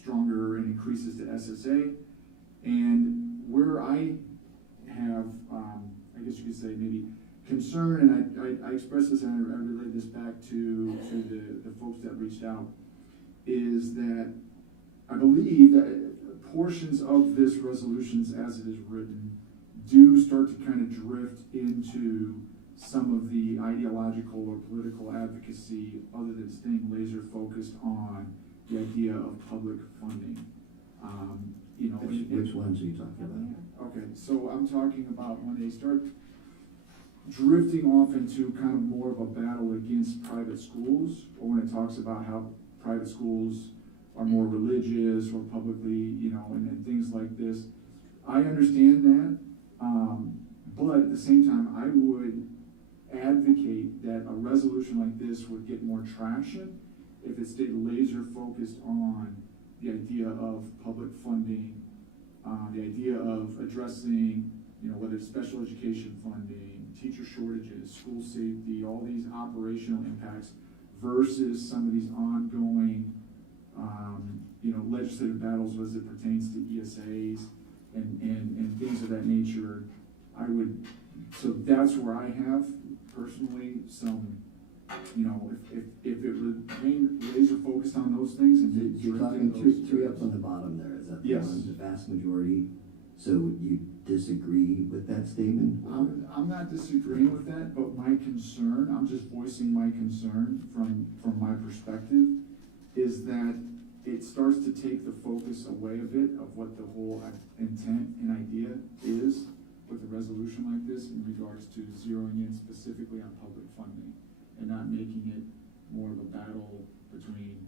stronger and increases to SSA. And where I have, I guess you could say maybe concern, and I expressed this and I relayed this back to the folks that reached out, is that I believe that portions of this resolutions as it is written do start to kind of drift into some of the ideological or political advocacy other than staying laser focused on the idea of public funding. Which ones are you talking about? Okay, so I'm talking about when they start drifting off into kind of more of a battle against private schools, or when it talks about how private schools are more religious or publicly, and things like this. I understand that, but at the same time, I would advocate that a resolution like this would get more traction if it stayed laser focused on the idea of public funding, the idea of addressing, whether it's special education funding, teacher shortages, school safety, all these operational impacts versus some of these ongoing, legislative battles as it pertains to ESAs and things of that nature. So that's where I have personally some, if it remained laser focused on those things. And you're talking three up on the bottom there, is that the yes. one, the vast majority? So you disagree with that statement? I'm not disagreeing with that, but my concern, I'm just voicing my concern from my perspective, is that it starts to take the focus away a bit of what the whole intent and idea is with a resolution like this in regards to zeroing in specifically on public funding and not making it more of a battle between,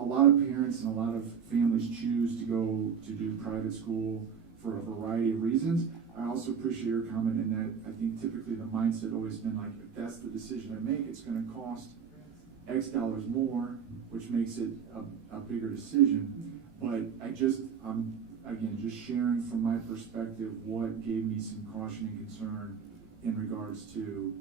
a lot of parents and a lot of families choose to go to do private school for a variety of reasons. I also appreciate your comment in that I think typically the mindset always been like, if that's the decision I make, it's going to cost X dollars more, which makes it a bigger decision. But I'm again just sharing from my perspective what gave me some caution and concern in regards to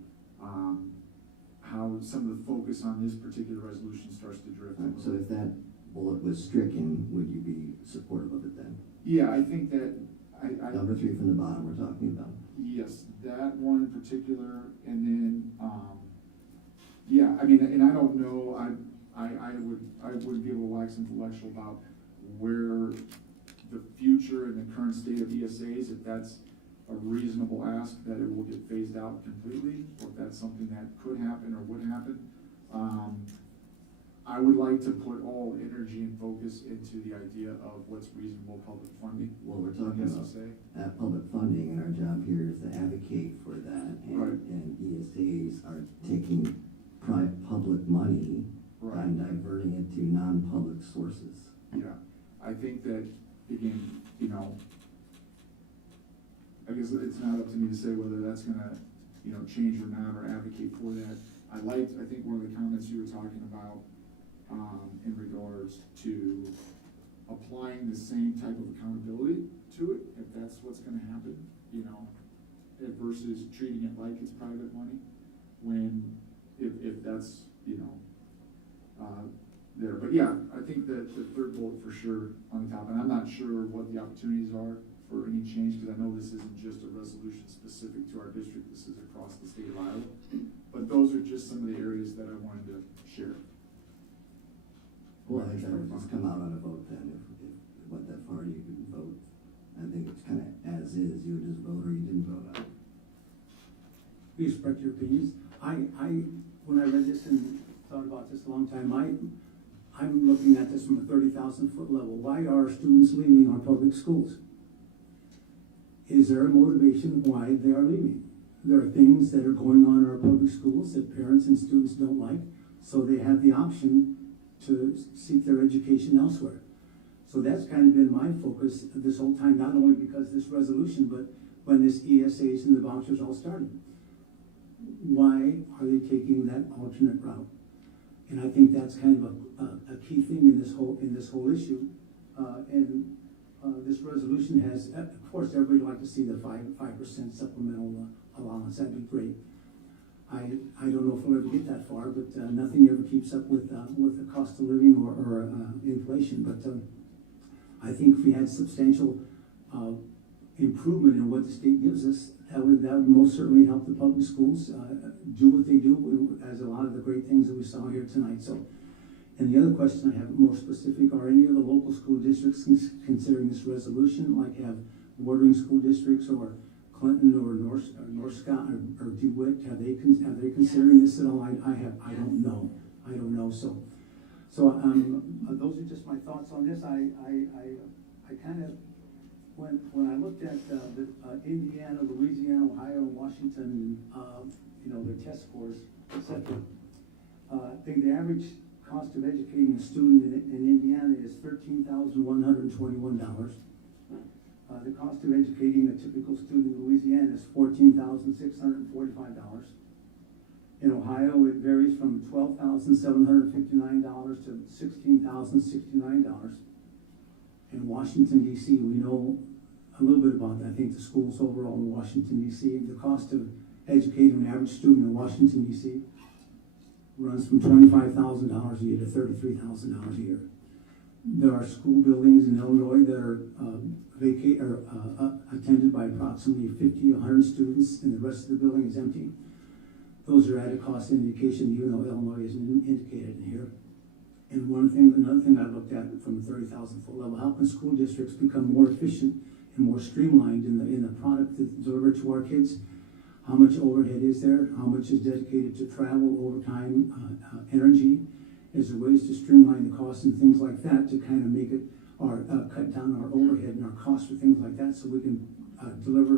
how some of the focus on this particular resolution starts to drift. So if that bullet was stricken, would you be supportive of it then? Yeah, I think that Number 3 from the bottom we're talking about. Yes, that one in particular, and then, yeah, I mean, and I don't know, I would be able to wax intellectual about where the future and the current state of ESAs, if that's a reasonable ask that it will get phased out completely, or if that's something that could happen or would happen. I would like to put all energy and focus into the idea of what's reasonable public funding. Well, we're talking about SSA. that public funding, and our job here is to advocate for that. And, Right. and ESAs are taking public money Right. and diverting it to non-public sources. Yeah, I think that, again, you know, I guess it's not up to me to say whether that's gonna, you know, change or not, or advocate for that. I think one of the comments you were talking about, in regards to applying the same type of accountability to it, if that's what's gonna happen, you know, versus treating it like it's private money, when, if that's, you know, there. But yeah, I think that the third bullet for sure on the top, and I'm not sure what the opportunities are for any change, because I know this isn't just a resolution specific to our district, this is across the state of Iowa. But those are just some of the areas that I wanted to share. Well, I think that would just come out on a vote then, if it went that far, you could vote. I think it's kind of as is, you would just vote or you didn't vote on it. We respect your opinions. When I read this and thought about this a long time, I'm looking at this from a 30,000-foot level. Why are students leaving our public schools? Is there a motivation why they are leaving? There are things that are going on in our public schools that parents and students don't like, so they have the option to seek their education elsewhere. So that's kind of been my focus this whole time, not only because of this resolution, but when this ESAs and the vouchers all started. Why are they taking that alternate route? And I think that's kind of a key thing in this whole issue. This resolution has, of course, everybody would like to see the 5% supplemental allowance. That'd be great. I don't know if we'll ever get that far, but nothing ever keeps up with the cost of living or inflation. But I think if we had substantial improvement in what the state gives us, that would most certainly help the public schools do what they do, as a lot of the great things that we saw here tonight. So, and the other question I have more specific, are any of the local school districts considering this resolution, like have bordering school districts or Clinton or North Scott or DeWitt, are they considering this at all? I don't know. So those are just my thoughts on this. I kind of, when I looked at the Indiana, Louisiana, Ohio, Washington, their test scores, etc. I think the average cost of educating a student in Indiana is $13,121. The cost of educating a typical student in Louisiana is $14,645. In Ohio, it varies from $12,759 to $16,069. In Washington, D.C., we know a little bit about that. I think the schools overall in Washington, D.C., the cost of educating an average student in Washington, D.C. runs from $25,000 a year to $33,000 a year. There are school buildings in Illinois that are attended by approximately 50, 100 students, and the rest of the building is empty. Those are added cost indication, even though Illinois isn't indicated in here. And another thing I looked at from the 30,000-foot level, how can school districts become more efficient and more streamlined in the product that's delivered to our kids? How much overhead is there? How much is dedicated to travel, overtime, energy? Is there ways to streamline the costs and things like that to kind of make it, or cut down our overhead and our costs for things like that, so we can deliver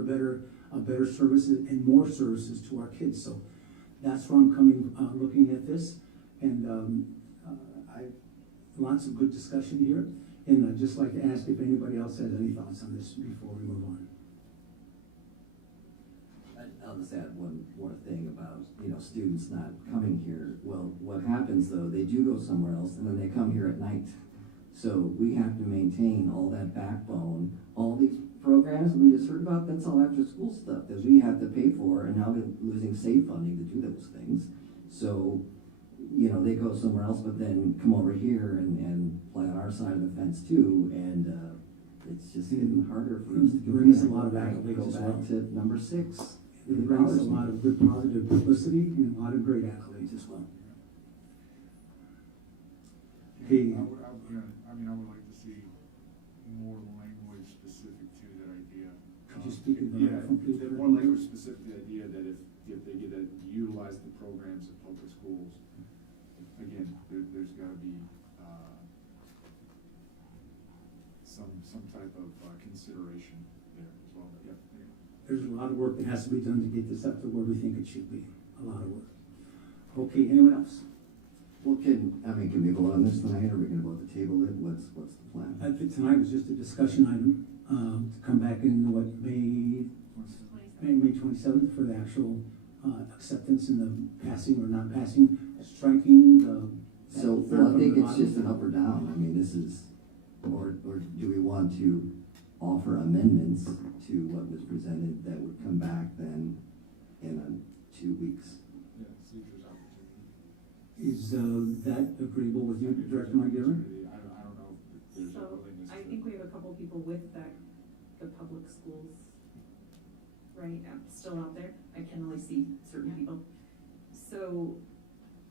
a better services and more services to our kids? So that's where I'm looking at this, and lots of good discussion here. And I'd just like to ask if anybody else has any thoughts on this before we move on. I'll just add one more thing about, students not coming here. Well, what happens though, they do go somewhere else and then they come here at night. So we have to maintain all that backbone, all these programs we just heard about, that's all after school stuff that we have to pay for, and now we're losing SAVE funding to do those things. So, they go somewhere else, but then come over here and play on our side of the fence too, and it's just getting harder for us to bring us a lot of accolades go as back well. to number 6. It brings a lot of good positive publicity and a lot of great accolades as well. Okay. I would like to see more language specific to that idea. Could you speak in the microphone, please? More language specific to the idea that if they get to utilize the programs at public schools, again, there's got to be some type of consideration there as well. Yeah. There's a lot of work that has to be done to get this up to where we think it should be. A lot of work. Okay, anyone else? Well, can we vote on this tonight, or are we gonna vote to table it? What's the plan? I think tonight was just a discussion item, to come back in May 27th for the actual, acceptance and the passing or not passing, striking the. So, well, I think it's just an up or down. I mean, this is, or do we want to offer amendments to what was presented that would come back then in 2 weeks? Yeah, see if there's opportunity. Is that agreeable with you, Director McGivern? I don't know if there's a So, willingness I to- think we have a couple people with the public schools, right, still out there. I can only see certain people. So,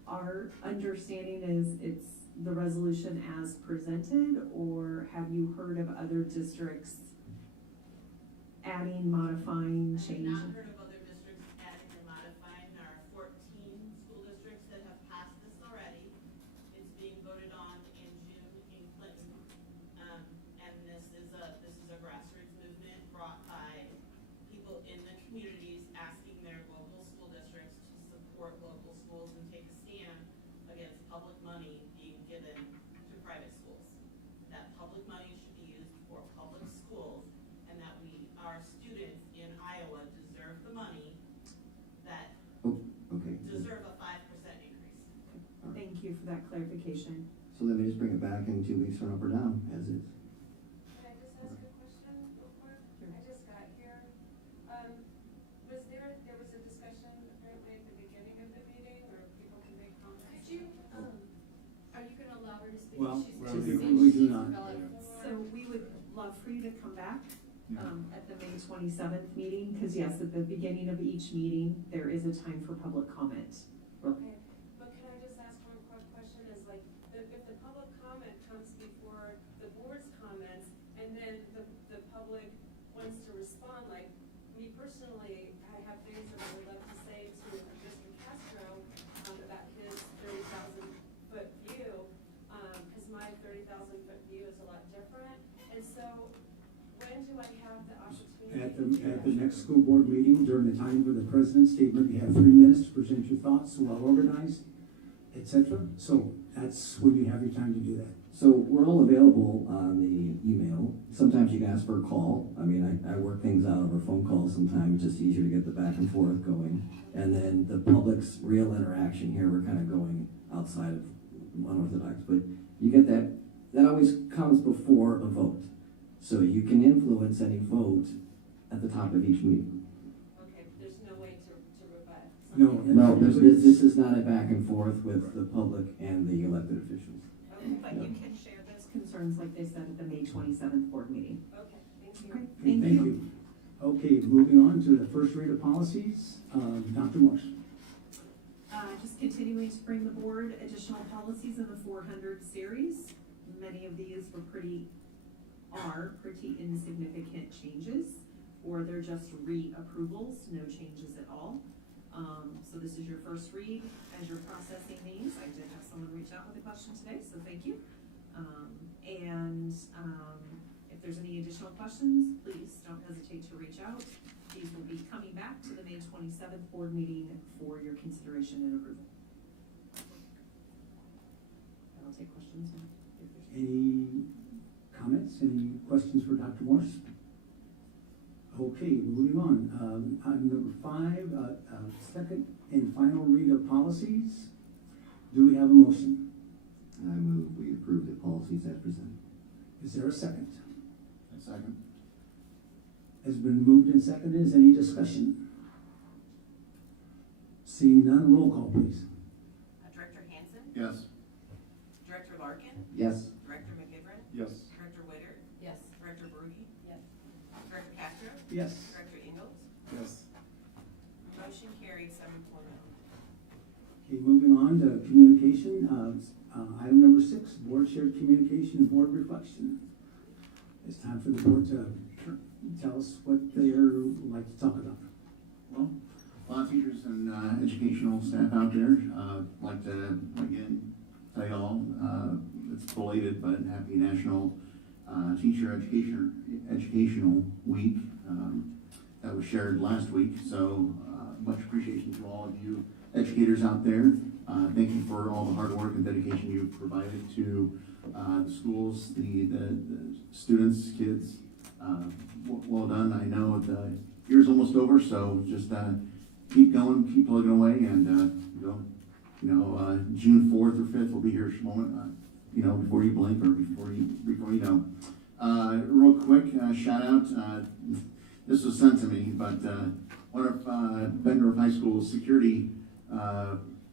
our understanding is it's the resolution as presented, or have you heard of other districts adding, modifying, changing? I've not heard of other districts adding and modifying. There are 14 school districts that have passed this already. It's being voted on in June in Clinton. And this is a grassroots movement brought by people in the communities asking their local school districts to support local schools and take a stand against public money being given to private schools. That public money should be used for public schools, and that our students in Iowa deserve the money that Okay. deserve a 5% increase. Thank you for that clarification. So let me just bring it back in 2 weeks for an up or down, as is. Can I just ask a question real quick? I just got here. There was a discussion apparently at the beginning of the meeting, or people can make comments? Could you, are you gonna allow her to speak? Well, She's we do not. So we would love for you to come back Yeah. at the May 27th meeting, because yes, at the beginning of each meeting, there is a time for public comment. Okay, but can I just ask one quick question, is like, if the public comment comes before the board's comments, and then the public wants to respond, like, me personally, I have things that I would love to say to Mr. Castro, about his 30,000-foot view, because my 30,000-foot view is a lot different, and so, when do I have the opportunity? At the next school board meeting, during the time of the president's statement, you have 3 minutes to present your thoughts, well organized, etc. So that's when you have your time to do that. So we're all available on the email. Sometimes you can ask for a call. I mean, I work things out over phone calls sometimes, just easier to get the back and forth going. And then the public's real interaction here, we're kind of going outside of unorthodox. But you get that, that always comes before a vote. So you can influence any vote at the top of each meeting. Okay, there's no way to rebut. No, This is not a back and forth with the public and the elected officials. Okay, But you can share those concerns, like they said, at the May 27th board meeting. okay, thank you. Okay, Okay, thank you. Okay, moving on to the first read of policies, Dr. Morse. Just continuing to bring the board additional policies in the 400 series. Many of these are pretty insignificant changes, or they're just reapprovals, no changes at all. So this is your first read as you're processing these. I did have someone reach out with a question today, so thank you. If there's any additional questions, please don't hesitate to reach out. These will be coming back to the May 27th board meeting for your consideration and approval. And I'll take questions. Any comments, any questions for Dr. Morse? Okay, moving on. Item number 5, second and final read of policies. Do we have a motion? I move we approve the policies as presented. Is there a second? A second. Has been moved and seconded. Is any discussion? Seeing none, roll call, please. Director Hansen? Yes. Director Larkin? Yes. Director McGivern? Yes. Director Witter? Yes. Director Brugge? Yes. Director Castro? Yes. Director Ingalls? Yes. Okay, moving on to communication. Item number 6, board shared communication and board reflection. It's time for the board to tell us what they like to talk about. Well, a lot of teachers and educational staff out there like to, again, tell you all, it's belated, but happy National Teacher Educational Week that was shared last week. So much appreciation to all of you educators out there. Thank you for all the hard work and dedication you've provided to the schools, the students, kids. Well done. I know the year's almost over, so just keep going, keep plugging away, and June 4th or 5th will be here in a moment. Before you blink or before you know. Real quick shout out. This was sent to me, but one of Bettendorf High School's security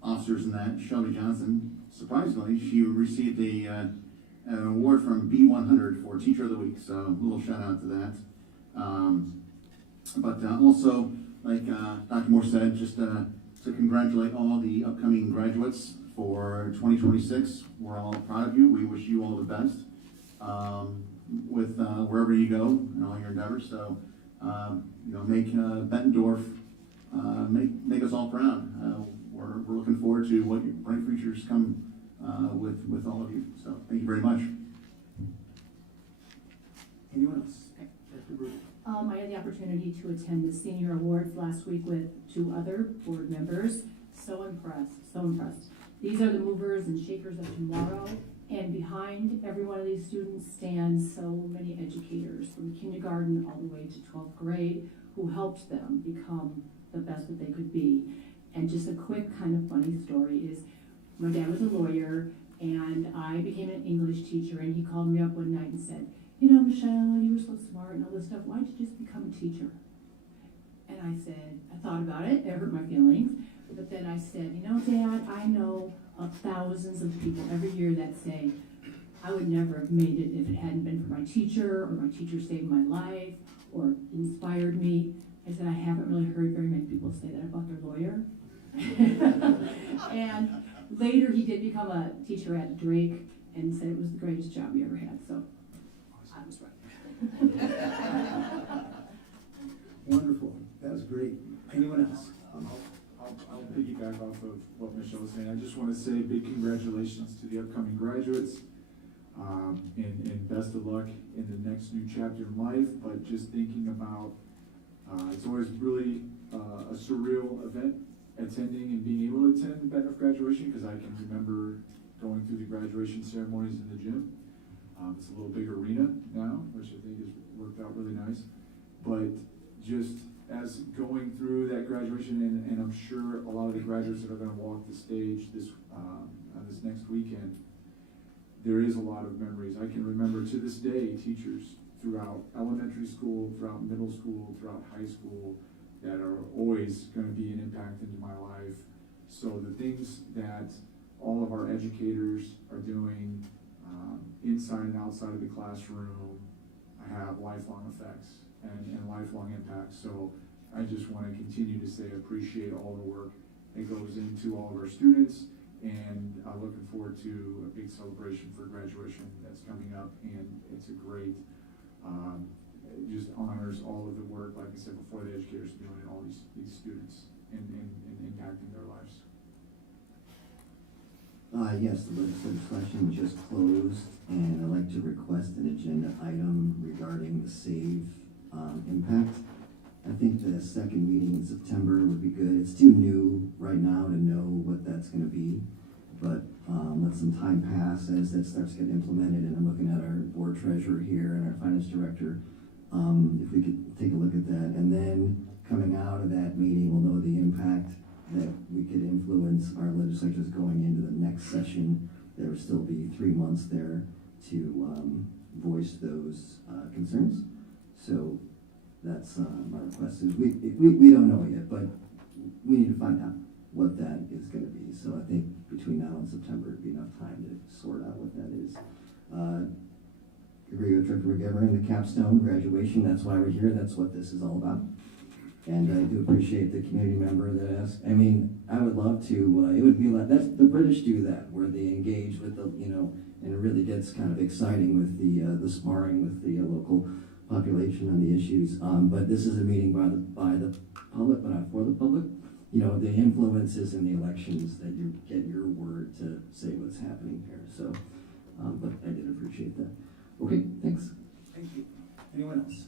officers in that, Shelby Johnson, surprisingly, she received an award from B100 for Teacher of the Week. So a little shout out to that. But also, like Dr. Moore said, just to congratulate all the upcoming graduates for 2026. We're all proud of you. We wish you all the best with wherever you go and all your endeavors. So, make Bettendorf, make us all proud. We're looking forward to what your bright futures come with all of you. So, thank you very much. Anyone else? Dr. Brewer. I had the opportunity to attend the senior awards last week with 2 other board members. So impressed, so impressed. These are the movers and shakers of tomorrow, and behind every one of these students stands so many educators from kindergarten all the way to 12th grade who helped them become the best that they could be. And just a quick kind of funny story is my dad was a lawyer, and I became an English teacher, and he called me up one night and said, Michelle, you were so smart and all this stuff. Why'd you just become a teacher? And I said, I thought about it. It hurt my feelings. But then I said, Dad, I know of thousands of people every year that say, I would never have made it if it hadn't been for my teacher, or my teacher saved my life, or inspired me. I said, I haven't really heard very many people say that about their lawyer. And later he did become a teacher at Drake and said it was the greatest job he ever had. So I was right. Wonderful. That was great. Anyone else? I'll piggyback off of what Michelle was saying. I just want to say big congratulations to the upcoming graduates, and best of luck in the next new chapter in life. But just thinking about, it's always really a surreal event, attending and being able to attend the Bettendorf graduation, because I can remember going through the graduation ceremonies in the gym. It's a little big arena now, which I think has worked out really nice. But just as going through that graduation, and I'm sure a lot of the graduates that are going to walk the stage this next weekend, there is a lot of memories. I can remember to this day teachers throughout elementary school, throughout middle school, throughout high school that are always going to be an impact into my life. So the things that all of our educators are doing inside and outside of the classroom have lifelong effects and lifelong impacts. So I just want to continue to say appreciate all the work that goes into all of our students, and I'm looking forward to a big celebration for graduation that's coming up, and it's a great, just honors all of the work, like I said before, the educators are doing, and all these students and impacting their lives. Yes, the legislative session just closed, and I'd like to request an agenda item regarding the SAVE impact. I think the second meeting in September would be good. It's too new right now to know what that's going to be, but let some time pass as that starts getting implemented. And I'm looking at our board treasurer here and our finance director. If we could take a look at that, and then coming out of that meeting, we'll know the impact that we could influence our legislatures going into the next session. There will still be 3 months there to voice those concerns. So that's my request. Is we don't know yet, but we need to find out what that is going to be. So I think between now and September, it'd be enough time to sort out what that is. Agree with Director McGivern, the capstone graduation. That's why we're here. That's what this is all about. And I do appreciate the community member that asked. I mean, I would love to, it would be like, that's, the British do that, where they engage with the, and it really gets kind of exciting with the sparring with the local population on the issues. But this is a meeting by the public, but not for the public. The influences in the elections that you get your word to say what's happening here. So, but I did appreciate that. Okay, thanks. Thank you. Anyone else?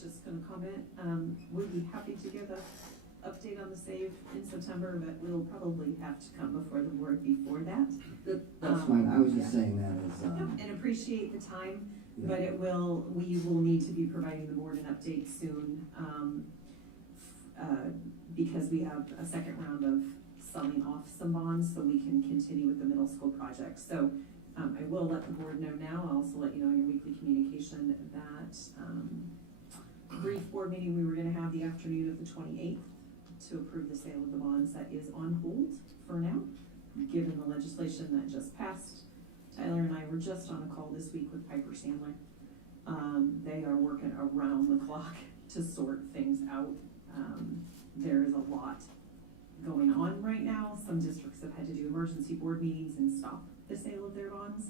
Just going to comment, we'll be happy to give an update on the SAVE in September, but we'll probably have to come before the board before that. That's fine. I was just saying that as... and appreciate the time, yeah. but we will need to be providing the board an update soon because we have a second round of selling off some bonds so we can continue with the middle school project. So I will let the board know now. I'll also let you know in your weekly communication that brief board meeting we were going to have the afternoon of the 28th to approve the sale of the bonds. That is on hold for now, given the legislation that just passed. Tyler and I were just on a call this week with Piper Sandler. They are working around the clock to sort things out. There is a lot going on right now. Some districts have had to do emergency board meetings and stop the sale of their bonds.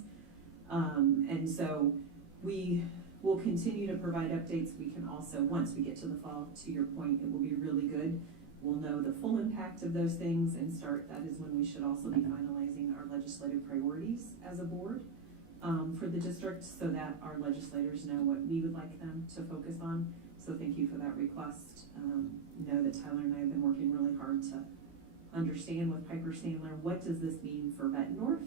And so we will continue to provide updates. We can also, once we get to the fall, to your point, it will be really good. We'll know the full impact of those things and that is when we should also be finalizing our legislative priorities as a board for the district so that our legislators know what we would like them to focus on. So thank you for that request. Know that Tyler and I have been working really hard to understand with Piper Sandler, what does this mean for Bettendorf,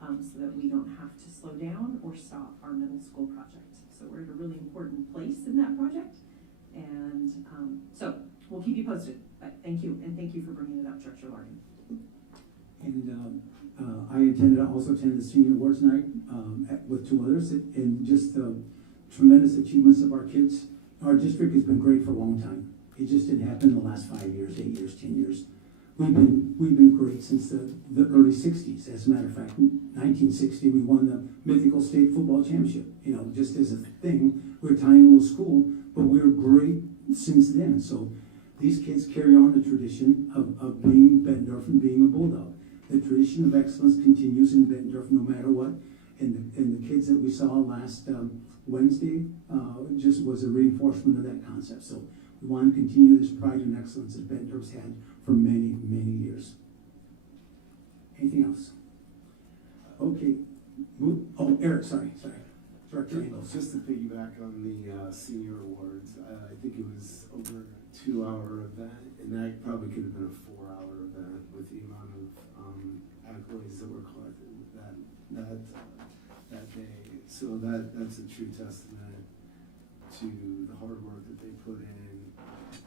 so that we don't have to slow down or stop our middle school project. So we're at a really important place in that project. And so we'll keep you posted, but thank you. And thank you for bringing it up, Director Larkin. And I also attended the senior awards night with two others, and just the tremendous achievements of our kids. Our district has been great for a long time. It just didn't happen in the last 5 years, 8 years, 10 years. We've been great since the early 60s. As a matter of fact, 1960 we won the mythical state football championship. Just as a thing, we're a tiny little school, but we were great since then. So these kids carry on the tradition of being Bettendorf and being a bulldog. The tradition of excellence continues in Bettendorf no matter what. And the kids that we saw last Wednesday just was a reinforcement of that concept. So we want to continue this pride and excellence that Bettendorf's had for many, many years. Anything else? Okay. Eric, sorry. Director Ingles. Just to piggyback on the senior awards, I think it was over a 2-hour event, and that probably could have been a 4-hour event with the amount of accolades that were collected that day. So that's a true testament to the hard work that they put in,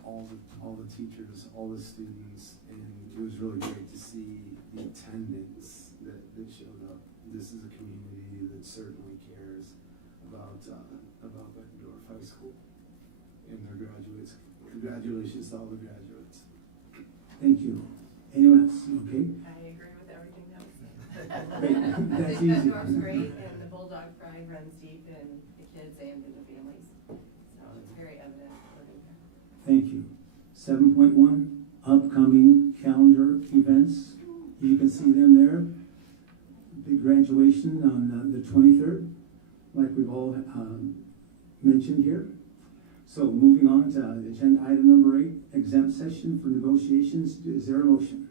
all the teachers, all the students, and it was really great to see the attendance that showed up. This is a community that certainly cares about Bettendorf High School and their graduates. Congratulations to all the graduates. Thank you. Anyone else? Okay. I agree with everything that was said. That's easy. Bettendorf's great, and the bulldog pride runs deep in the kids and in the families. So it's very evident. Thank you. 7.1, upcoming calendar events. You can see them there. Big graduation on the 23rd, like we've all mentioned here. So moving on to agenda item number 8, exempt session for negotiations. Is there a motion?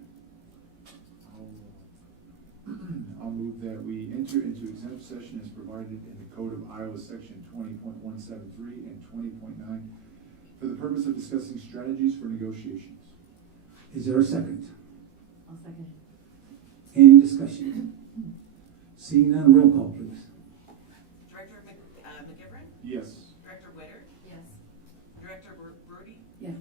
I'll move that we enter into exempt session as provided in the Code of Iowa section 20.173 and 20.9 for the purpose of discussing strategies for negotiations. Is there a second? I'll second. Any discussion? Seeing none, roll call, please. Director McGivern? Yes. Director Witter? Yes. Director Brody? Yes.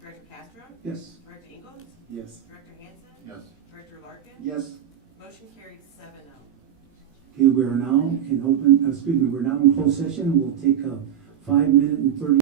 Director Castro? Yes. Director Ingles? Yes. Director Hansen? Yes. Director Larkin? Yes. Motion carried 7-0. Okay, we're now in closed session. We'll take a 5-minute and 30